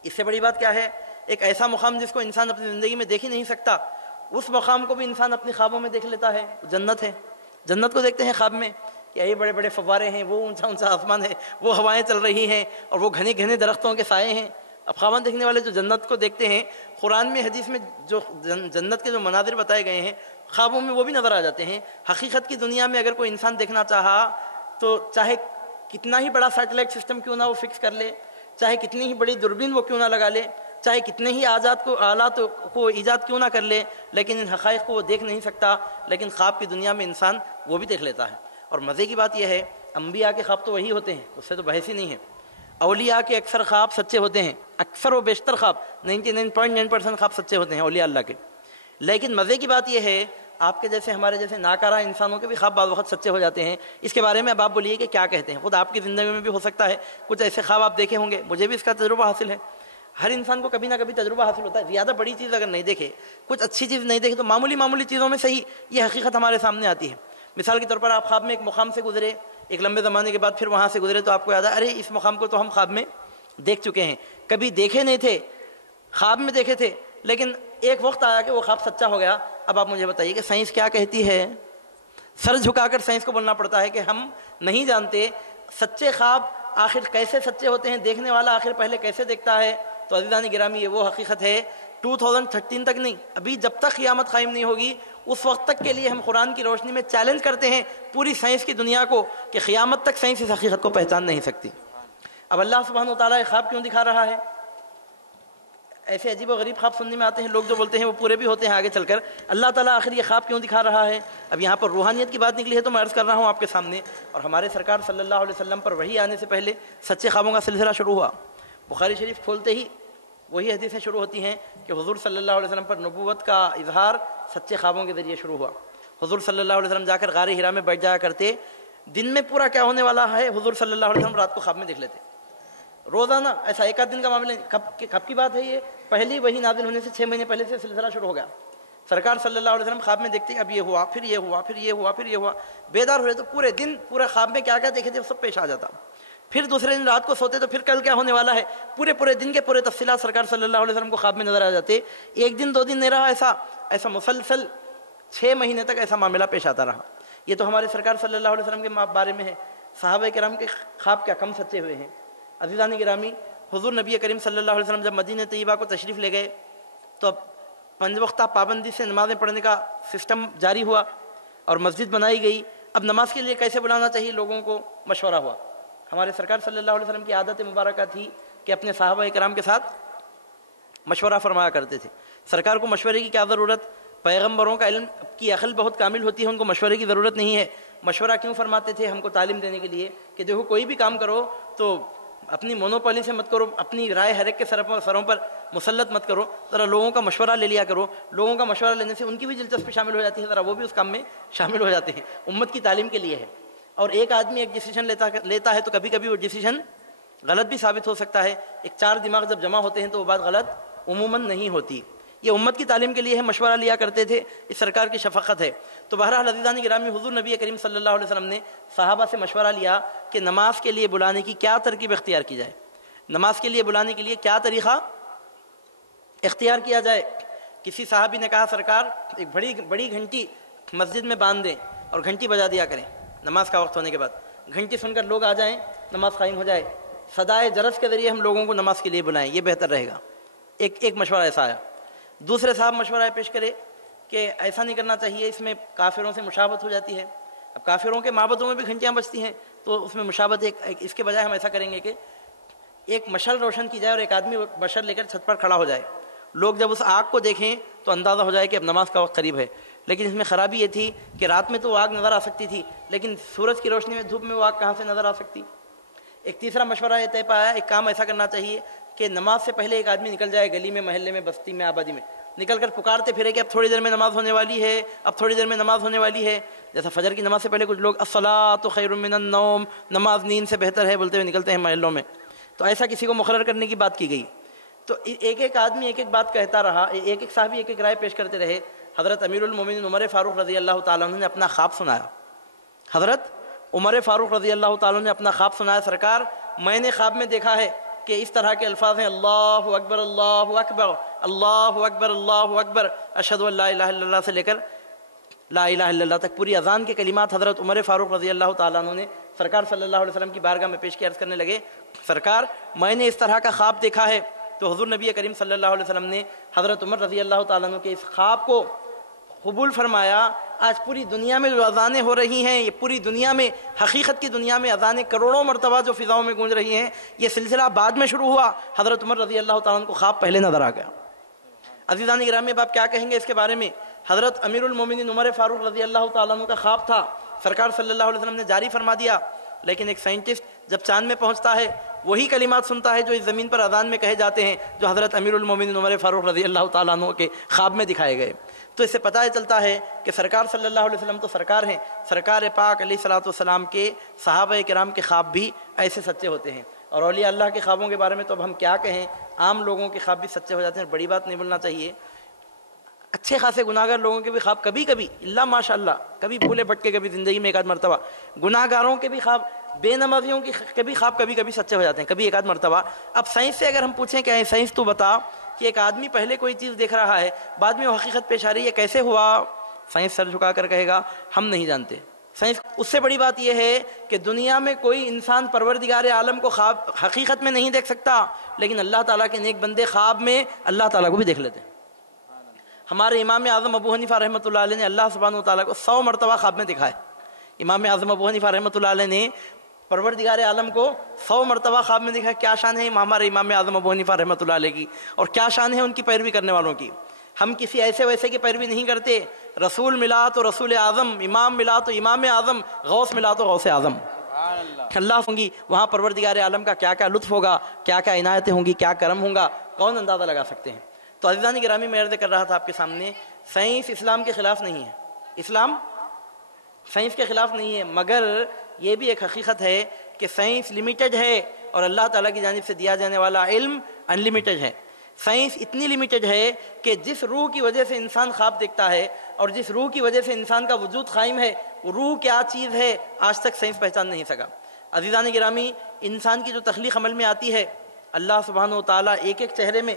اس سے بڑی بات کیا ہے؟ ایک ایسا مقام جس کو انسان اپنی زندگی میں دیکھ ہی نہیں سکتا، اس مقام کو بھی انسان اپنی خوابوں میں دیکھ لیتا ہے۔ جنت ہے، جنت کو دیکھتے ہیں خواب میں کہ یہ بڑے بڑے فوارے ہیں، وہ اونچا اونچا آسمان ہے، وہ ہوائیں چل رہی ہیں اور وہ گھنے گھنے درختوں کے سائے ہیں۔ اب خواب دیکھنے والے جو جنت کو دیکھتے ہیں، قرآن میں حدیث میں جو جنت کے جو مناظر بتائے گئے ہیں خوابوں میں وہ بھی نظر آ جاتے ہیں۔ حقیقت کی دنیا میں اگر کوئی انسان دیکھنا چاہا تو چاہے کتنا ہی بڑا سیٹلائٹ سسٹم کیوں نہ وہ فکس کر لے، چاہے کتنی ہی بڑی دوربین وہ کیوں نہ لگا لے، چاہے کتنے ہی آلات کو ایجاد کیوں نہ کر لے، لیکن ان حقائق کو وہ دیکھ نہیں سکتا۔ لیکن خواب کی دنیا میں انسان وہ بھی دیکھ لیتا ہے۔ اور مزے کی بات یہ ہے انبیاء کے خواب تو وہی ہوتے ہیں، اس سے تو بحث ہی نہیں ہے۔ اولیاء کے اکثر خواب سچے ہوتے ہیں، اکثر و بیشتر خواب 99.9% خواب سچے ہوتے ہیں اولیاء اللہ کے۔ لیکن مزے کی بات یہ ہے آپ کے جیسے ہمارے جیسے ناکارہ انسانوں کے بھی خواب بعض وقت سچے ہو جاتے ہیں۔ اس کے بارے میں اب آپ بولیے کہ کیا کہتے ہیں؟ خود آپ کی زندگی میں بھی ہو سکتا ہے کچھ ایسے خواب آپ دیکھے ہوں گے، مجھے بھی اس کا تجربہ حاصل ہے۔ ہر انسان کو کبھی نہ کبھی تجربہ حاصل ہوتا ہے۔ زیادہ بڑی چیز اگر نہیں دیکھے، کچھ اچھی چیز نہیں دیکھے تو معمولی چیزوں میں صحیح یہ حقیقت ہمارے سامنے آتی ہے۔ مثال کے طور پر آپ خواب میں ایک مقام سے گزرے، ایک لمبے زمانے کے بعد پھر وہاں سے گزرے تو آپ کو یاد ہے ارے اس مقام کو تو ہم خواب میں دیکھ چکے ہیں، کبھی دیکھے نہیں تھے، خواب میں دیکھے تھے، لیکن ایک وقت آیا کہ وہ خواب سچا ہو گیا۔ اب آپ مجھے بتائیے کہ سائنس کیا کہتی ہے؟ سر جھکا کر سائنس کو بولنا پڑتا ہے کہ ہم نہیں جانتے۔ سچے خواب آخر کیسے سچے ہوتے ہیں، دیکھنے والا آخر پہلے کیسے دیکھتا ہے؟ تو عزیزان گرامی یہ وہ حقیقت ہے 2013 تک نہیں، ابھی جب تک قیامت قائم نہیں ہوگی اس وقت تک کے لیے ہم قرآن کی روشنی میں چیلنج کرتے ہیں پوری سائنس کی دنیا کو کہ قیامت تک سائنس اس حقیقت کو پہچان نہیں سکتی۔ اب اللہ سبحانہ و تعالیٰ خواب کیوں دکھا رہا ہے؟ ایسے عجیب و غریب خواب سننے میں آتے ہیں، لوگ جو بولتے ہیں وہ پورے بھی ہوتے ہیں آگے چل کر۔ اللہ تعالیٰ آخر یہ خواب کیوں دکھا رہا ہے؟ اب یہاں پر روحانیت کی بات نکلی ہے تو میں عرض کر رہا ہوں آپ کے سامنے، اور ہمارے سرکار صلی اللہ علیہ وسلم پر وحی آنے سے پہلے سچے خوابوں کا سلسلہ شروع ہوا۔ بخاری شریف کھولتے ہی وہی حدیثیں شروع ہوتی ہیں کہ حضور صلی اللہ علیہ وسلم پر نبوت کا اظہار سچے خوابوں کے ذریعے شروع ہوا۔ حضور صلی اللہ علیہ وسلم جا کر غار حرا میں بیٹھ جایا کرتے، دن میں پورا کیا ہونے والا ہے حضور صلی اللہ علیہ وسلم رات کو خواب میں دیکھ لیتے، روزانہ، ایسا ایک آدھ دن کا معاملہ نہیں۔ کب کی بات ہے یہ؟ پہلی وحی نازل ہونے سے 6 مہینے پہلے سے سلسلہ شروع ہو گیا۔ سرکار صلی اللہ علیہ وسلم خواب میں دیکھتے اب یہ ہوا، پھر یہ ہوا، پھر یہ ہوا، پھر یہ ہوا، بیدار ہوئے تو پورے دن پورے خواب میں کیا کیا دیکھے تھے وہ سب پیش آ جاتا۔ پھر دوسرے دن رات کو سوتے تو پھر کل کیا ہونے والا ہے پورے دن کے پورے تفصیلات سرکار صلی اللہ علیہ وسلم کو خواب میں نظر آ جاتے۔ ایک دن 2 دن نہیں رہا، ایسا مسلسل 6 مہینے تک ایسا معاملہ پیش آتا رہا۔ یہ تو ہمارے سرکار صلی اللہ علیہ وسلم کے بارے میں ہے۔ صحابہ کرام کے خواب کیا کم سچے ہوئے ہیں۔ عزیزان گرامی، حضور نبی کریم صلی اللہ علیہ وسلم جب مدینہ طیبہ کو تشریف لے گئے تو اب 5 وقتہ پابندی سے نمازیں پڑھنے کا سسٹم جاری ہوا اور مسجد بنائی گئی۔ اب نماز کے لیے کیسے بلانا چاہیے لوگوں کو مشورہ ہوا۔ ہمارے سرکار صلی اللہ علیہ وسلم کی عادت مبارکہ تھی کہ اپنے صحابہ کرام کے ساتھ مشورہ فرمایا کرتے تھے۔ سرکار کو مشورے کی کیا ضرورت؟ پیغمبروں کا علم کی عقل بہت کامل ہوتی ہے، ان کو مشورے کی ضرورت نہیں ہے۔ مشورہ کیوں فرماتے تھے؟ ہم کو تعلیم دینے کے لیے کہ دیکھو کوئی بھی کام کرو تو اپنی مونوپولی سے مت کرو، اپنی رائے ہر ایک کے سروں پر مسلط مت کرو، ذرا لوگوں کا مشورہ لے لیا کرو۔ لوگوں کا مشورہ لینے سے ان کی بھی دلچسپی شامل ہو جاتی ہے، ذرا وہ بھی اس کام میں شامل ہو جاتے ہیں۔ امت کی تعلیم کے لیے ہے۔ اور ایک آدمی ایک ڈیسیژن لیتا ہے تو کبھی کبھی وہ ڈیسیژن غلط بھی ثابت ہو سکتا ہے۔ ایک 4 دماغ جب جمع ہوتے ہیں تو وہ بات غلط عموماً نہیں ہوتی۔ یہ امت کی تعلیم کے لیے ہے، مشورہ لیا کرتے تھے، اس سرکار کی شفقت ہے۔ تو بہرحال عزیزان گرامی، حضور نبی کریم صلی اللہ علیہ وسلم نے صحابہ سے مشورہ لیا کہ نماز کے لیے بلانے کی کیا ترکیب اختیار کی جائے، نماز کے لیے بلانے کے لیے کیا طریقہ اختیار کیا جائے۔ کسی صحابی نے کہا سرکار ایک بڑی گھنٹی مسجد میں باندھ دیں اور گھنٹی بجا دیا کریں، نماز کا وقت ہونے کے بعد گھنٹی سن کر لوگ آ جائیں، نماز قائم ہو جائے، صدائے جرس کے ذریعے ہم لوگوں کو نماز کے لیے بلائیں، یہ بہتر رہے گا۔ ایک مشورہ ایسا آیا۔ دوسرے صاحب مشورہ پیش کرے کہ ایسا نہیں کرنا چاہیے، اس میں کافروں سے مشابہت ہو جاتی ہے۔ اب کافروں کے معبدوں میں بھی گھنٹیاں بجتی ہیں تو اس میں مشابہت اس کے بجائے ہم ایسا کریں گے کہ ایک مشعل روشن کی جائے اور ایک آدمی مشعل لے کر چھت پر کھڑا ہو جائے، لوگ جب اس آگ کو دیکھیں تو اندازہ ہو جائے کہ اب نماز کا وقت قریب ہے۔ لیکن اس میں خرابی یہ تھی کہ رات میں تو وہ آگ نظر آ سکتی تھی، لیکن سورج کی روشنی میں دھوپ میں وہ آگ کہاں سے نظر آ سکتی۔ ایک تیسرا مشورہ یہ طے پایا، ایک کام ایسا کرنا چاہیے کہ نماز سے پہلے ایک آدمی نکل جائے گلی میں، محلے میں، بستی میں، آبادی میں، نکل کر پکارتے پھرے کہ اب تھوڑی دیر میں نماز ہونے والی ہے، اب تھوڑی دیر میں نماز ہونے والی ہے۔ جیسا فجر کی نماز سے پہلے کچھ لوگ الصلاۃ خیر من النوم، نماز نیند سے بہتر ہے بولتے ہوئے نکلتے ہیں محلوں میں، تو ایسا کسی کو مقرر کرنے کی بات کی گئی۔ تو ایک آدمی ایک بات کہتا رہا، ایک صحابی ایک رائے پیش کرتے رہے۔ حضرت امیر المومنین عمر فاروق رضی اللہ تعالیٰ عنہ نے اپنا خواب سنایا۔ حضرت عمر فاروق رضی اللہ تعالیٰ عنہ نے اپنا خواب سنایا، سرکار میں نے خواب میں دیکھا ہے کہ اس طرح کے الفاظ ہیں، اللہ اکبر اللہ اکبر اللہ اکبر اللہ اکبر اشہد ان لا الہ الا اللہ سے لے کر لا الہ الا اللہ تک پوری اذان کے کلمات حضرت عمر فاروق رضی اللہ تعالیٰ عنہ نے سرکار صلی اللہ علیہ وسلم کی بارگاہ میں پیش کیا، عرض کرنے لگے سرکار میں نے اس طرح کا خواب دیکھا ہے۔ تو حضور نبی کریم صلی اللہ علیہ وسلم نے حضرت عمر رضی اللہ تعالیٰ عنہ کے اس خواب کو قبول فرمایا۔ آج پوری دنیا میں جو اذانیں ہو رہی ہیں، یہ پوری دنیا میں، حقیقت کی دنیا میں اذانیں کروڑوں مرتبہ جو فضاؤں میں گونج رہی ہیں، یہ سلسلہ بعد میں شروع ہوا، حضرت عمر رضی اللہ تعالیٰ عنہ کو خواب پہلے نظر آ گیا۔ عزیزان گرامی، اب آپ کیا کہیں گے اس کے بارے میں؟ حضرت امیر المومنین عمر فاروق رضی اللہ تعالیٰ عنہ کا خواب تھا، سرکار صلی اللہ علیہ وسلم نے جاری فرما دیا، لیکن ایک سائنٹسٹ جب چاند میں پہنچتا ہے وہی کلمات سنتا ہے جو اس زمین پر اذان میں کہے جاتے ہیں، جو حضرت امیر المومنین عمر فاروق رضی اللہ تعالیٰ عنہ کے خواب میں دکھائے گئے۔ تو اس سے پتہ چلتا ہے کہ سرکار صلی اللہ علیہ وسلم تو سرکار ہیں، سرکار پاک علیہ الصلوۃ والسلام کے صحابہ کرام کے خواب بھی ایسے سچے ہوتے ہیں۔ اور اولیاء اللہ کے خوابوں کے بارے میں تو اب ہم کیا کہیں، عام لوگوں کے خواب بھی سچے ہو جاتے ہیں، بڑی بات نہیں بولنا چاہیے۔ اچھے خاصے گناہ گار لوگوں کے بھی خواب کبھی کبھی اللہ ماشاء اللہ کبھی بھولے بھٹکے کبھی زندگی میں ایک آدھ مرتبہ، گناہ گاروں کے بھی خواب، بے نمازیوں کے بھی خواب کبھی کبھی سچے ہو جاتے ہیں، کبھی ایک آدھ مرتبہ۔ اب سائنس سے اگر ہم پوچھیں کہ سائنس تو بتا کہ ایک آدمی پہلے کوئی چیز دیکھ رہا ہے، بعد میں وہ حقیقت پیش آ رہی ہے، کیسے ہوا؟ سائنس سر جھکا کر کہے گا ہم نہیں جانتے، سائنس اس سے بڑی بات یہ ہے کہ دنیا میں کوئی انسان پروردگار عالم کو خواب حقیقت میں نہیں دیکھ سکتا، لیکن اللہ تعالیٰ کے نیک بندے خواب میں اللہ تعالیٰ کو بھی دیکھ لیتے ہیں۔ ہمارے امام اعظم ابو حنیفہ رحمۃ اللہ علیہ نے اللہ سبحانہ وتعالیٰ کو 100 مرتبہ خواب میں دکھایا۔ امام اعظم ابو حنیفہ رحمۃ اللہ علیہ نے پروردگار عالم کو 100 مرتبہ خواب میں دکھایا۔ کیا شان ہے ہمارے امام اعظم ابو حنیفہ رحمۃ اللہ علیہ کی، اور کیا شان ہے ان کی پیروی کرنے والوں کی۔ ہم کسی ایسے ویسے کی پیروی نہیں کرتے، رسول ملا تو رسول اعظم، امام ملا تو امام اعظم، غوث ملا تو غوث اعظم۔ اللہ ہوں گی وہاں پروردگار عالم کا کیا کیا لطف ہوگا، کیا کیا عنایتیں ہوں گی، کیا کرم ہوگا، کون اندازہ لگا سکتے ہیں۔ تو عزیزان گرامی، میں عرض کر رہا تھا آپ کے سامنے، سائنس اسلام کے خلاف نہیں ہے، اسلام سائنس کے خلاف نہیں ہے، مگر یہ بھی ایک حقیقت ہے کہ سائنس لمیٹڈ ہے اور اللہ تعالیٰ کی جانب سے دیا جانے والا علم انلمیٹڈ ہے۔ سائنس اتنی لمیٹڈ ہے کہ جس روح کی وجہ سے انسان خواب دیکھتا ہے اور جس روح کی وجہ سے انسان کا وجود قائم ہے، وہ روح کیا چیز ہے آج تک سائنس پہچان نہیں سکا۔ عزیزان گرامی، انسان کی جو تخلیق عمل میں آتی ہے، اللہ سبحانہ و تعالیٰ ایک ایک چہرے میں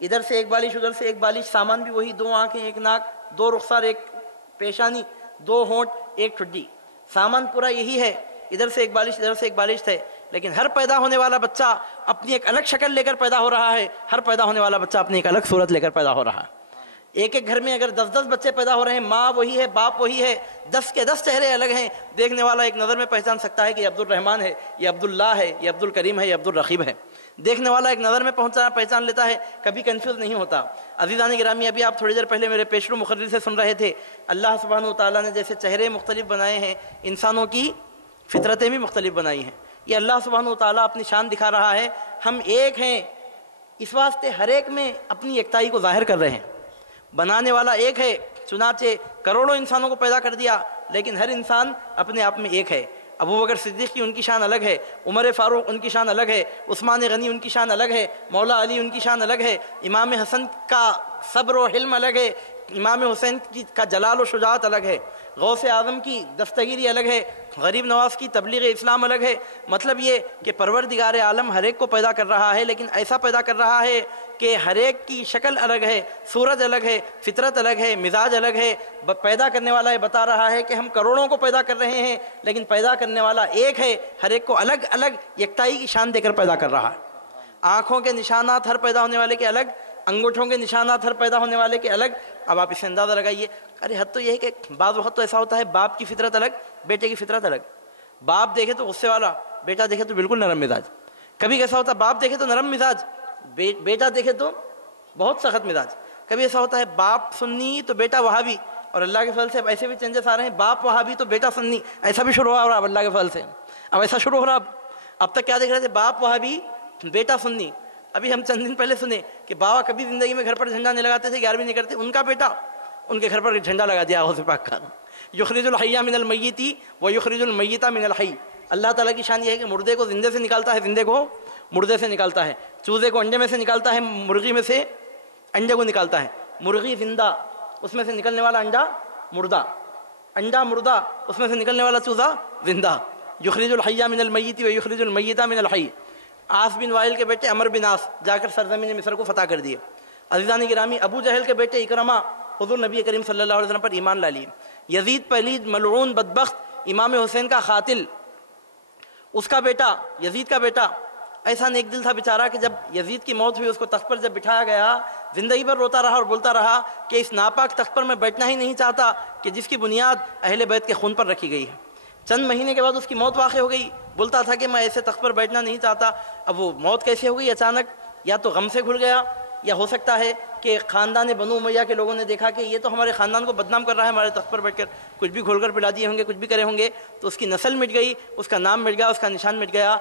ادھر سے ایک بالش ادھر سے ایک بالش، سامان بھی وہی، 2 آنکھیں، 1 ناک، 2 رخسار، 1 پیشانی، 2 ہونٹ، 1 ٹھڈی، سامان پورا یہی ہے، ادھر سے ایک بالش ادھر سے ایک بالش ہے۔ لیکن ہر پیدا ہونے والا بچہ اپنی ایک الگ شکل لے کر پیدا ہو رہا ہے، ہر پیدا ہونے والا بچہ اپنی ایک الگ صورت لے کر پیدا ہو رہا ہے۔ ایک ایک گھر میں اگر 10 بچے پیدا ہو رہے ہیں، ماں وہی ہے، باپ وہی ہے، 10 کے 10 چہرے الگ ہیں، دیکھنے والا ایک نظر میں پہچان سکتا ہے کہ یہ عبد الرحمن ہے، یہ عبداللہ ہے، یہ عبد الکریم ہے، یہ عبد الرقیب ہے۔ دیکھنے والا ایک نظر میں پہچان لیتا ہے، کبھی کنفیوز نہیں ہوتا۔ عزیزان گرامی، ابھی آپ تھوڑی دیر پہلے میرے پیشرو مقرر سے سن رہے تھے، اللہ سبحانہ و تعالیٰ نے جیسے چہرے مختلف بنائے ہیں، انسانوں کی فطرتیں بھی مختلف بنائی ہیں۔ یہ اللہ سبحانہ و تعالیٰ اپنی شان دکھا رہا ہے، ہم ایک ہیں، اس واسطے ہر ایک میں اپنی یکتائی کو ظاہر کر رہے ہیں۔ بنانے والا ایک ہے، چنانچہ کروڑوں انسانوں کو پیدا کر دیا، لیکن ہر انسان اپنے آپ میں ایک ہے۔ ابو بکر صدیق کی ان کی شان الگ ہے، عمر فاروق ان کی شان الگ ہے، عثمان غنی ان کی شان الگ ہے، مولا علی ان کی شان الگ ہے، امام حسن کا صبر و حلم الگ ہے، امام حسین کا جلال و شجاعت الگ ہے، غوث اعظم کی دستگیری الگ ہے، غریب نواز کی تبلیغ اسلام الگ ہے۔ مطلب یہ کہ پروردگار عالم ہر ایک کو پیدا کر رہا ہے، لیکن ایسا پیدا کر رہا ہے کہ ہر ایک کی شکل الگ ہے، صورت الگ ہے، فطرت الگ ہے، مزاج الگ ہے۔ پیدا کرنے والا یہ بتا رہا ہے کہ ہم کروڑوں کو پیدا کر رہے ہیں، لیکن پیدا کرنے والا ایک ہے، ہر ایک کو الگ الگ یکتائی کی شان دے کر پیدا کر رہا ہے۔ آنکھوں کے نشانات ہر پیدا ہونے والے کے الگ، انگوٹھوں کے نشانات ہر پیدا ہونے والے کے الگ۔ اب آپ اسے اندازہ لگائیے، ارے حد تو یہ ہے کہ بعض وقت تو ایسا ہوتا ہے باپ کی فطرت الگ، بیٹے کی فطرت الگ، باپ دیکھے تو غصے والا، بیٹا دیکھے تو بالکل نرم مزاج۔ کبھی ایسا ہوتا ہے باپ دیکھے تو نرم مزاج، بیٹا دیکھے تو بہت سخت مزاج۔ کبھی ایسا ہوتا ہے باپ سنی تو بیٹا وہابی، اور اللہ کے فضل سے اب ایسے بھی چینجز آ رہے ہیں، باپ وہابی تو بیٹا سنی، ایسا بھی شروع ہو رہا ہے اللہ کے فضل سے۔ اب ایسا شروع ہو رہا، اب تک کیا دیکھ رہے تھے، باپ وہابی بیٹا سنی۔ ابھی ہم چند دن پہلے سنے کہ بابا کبھی زندگی میں گھر پر جھنڈا نہیں لگاتے تھے، 11ویں نہیں کرتے، ان کا بیٹا ان کے گھر پر جھنڈا لگا دیا غوث پاک کا۔ یخرج الحی من المیت ویخرج المیت من الحی۔ اللہ تعالیٰ کی شان یہ ہے کہ مردے کو زندے سے نکالتا ہے، زندے کو مردے سے نکالتا ہے، چوزے کو انڈے میں سے نکالتا ہے، مرغی میں سے انڈے کو نکالتا ہے۔ مرغی زندہ، اس میں سے نکلنے والا انڈا مردہ، انڈا مردہ، اس میں سے نکلنے والا چوزا زندہ۔ یخرج الحی من المیت ویخرج المیت من الحی۔ آس بن وائل کے بیٹے عمر بن عاص جا کر سرزمین مصر کو فتح کر دیے۔ عزیزان گرامی، ابو جہل کے بیٹے اکرمہ حضور نبی کریم صلی اللہ علیہ وسلم پر ایمان لا لیے۔ یزید پلید ملعون بدبخت امام حسین کا قاتل، اس کا بیٹا یزید کا بیٹا ایسا نیک دل تھا بیچارہ کہ جب یزید کی موت ہوئی، اس کو تخت پر جب بٹھایا گیا، زندگی بھر روتا رہا اور بولتا رہا کہ اس ناپاک تخت پر میں بیٹھنا ہی نہیں چاہتا کہ جس کی بنیاد اہل بیت کے خون پر رکھی گئی ہے۔ چند مہینے کے بعد اس کی موت واقع ہو گئی، بولتا تھا کہ میں ایسے تخت پر بیٹھنا نہیں چاہتا۔ اب وہ موت کیسے ہو گئی اچانک؟ یا تو غم سے گھل گیا، یا ہو سکتا ہے کہ خاندان بنو امیہ کے لوگوں نے دیکھا کہ یہ تو ہمارے خاندان کو بدنام کر رہا ہے، ہمارے تخت پر بیٹھ کر کچھ بھی کھول کر پلا دیے ہوں گے، کچھ بھی کرے ہوں گے، تو اس کی نسل مٹ گئی، اس کا نام مٹ گیا، اس کا نشان مٹ گیا۔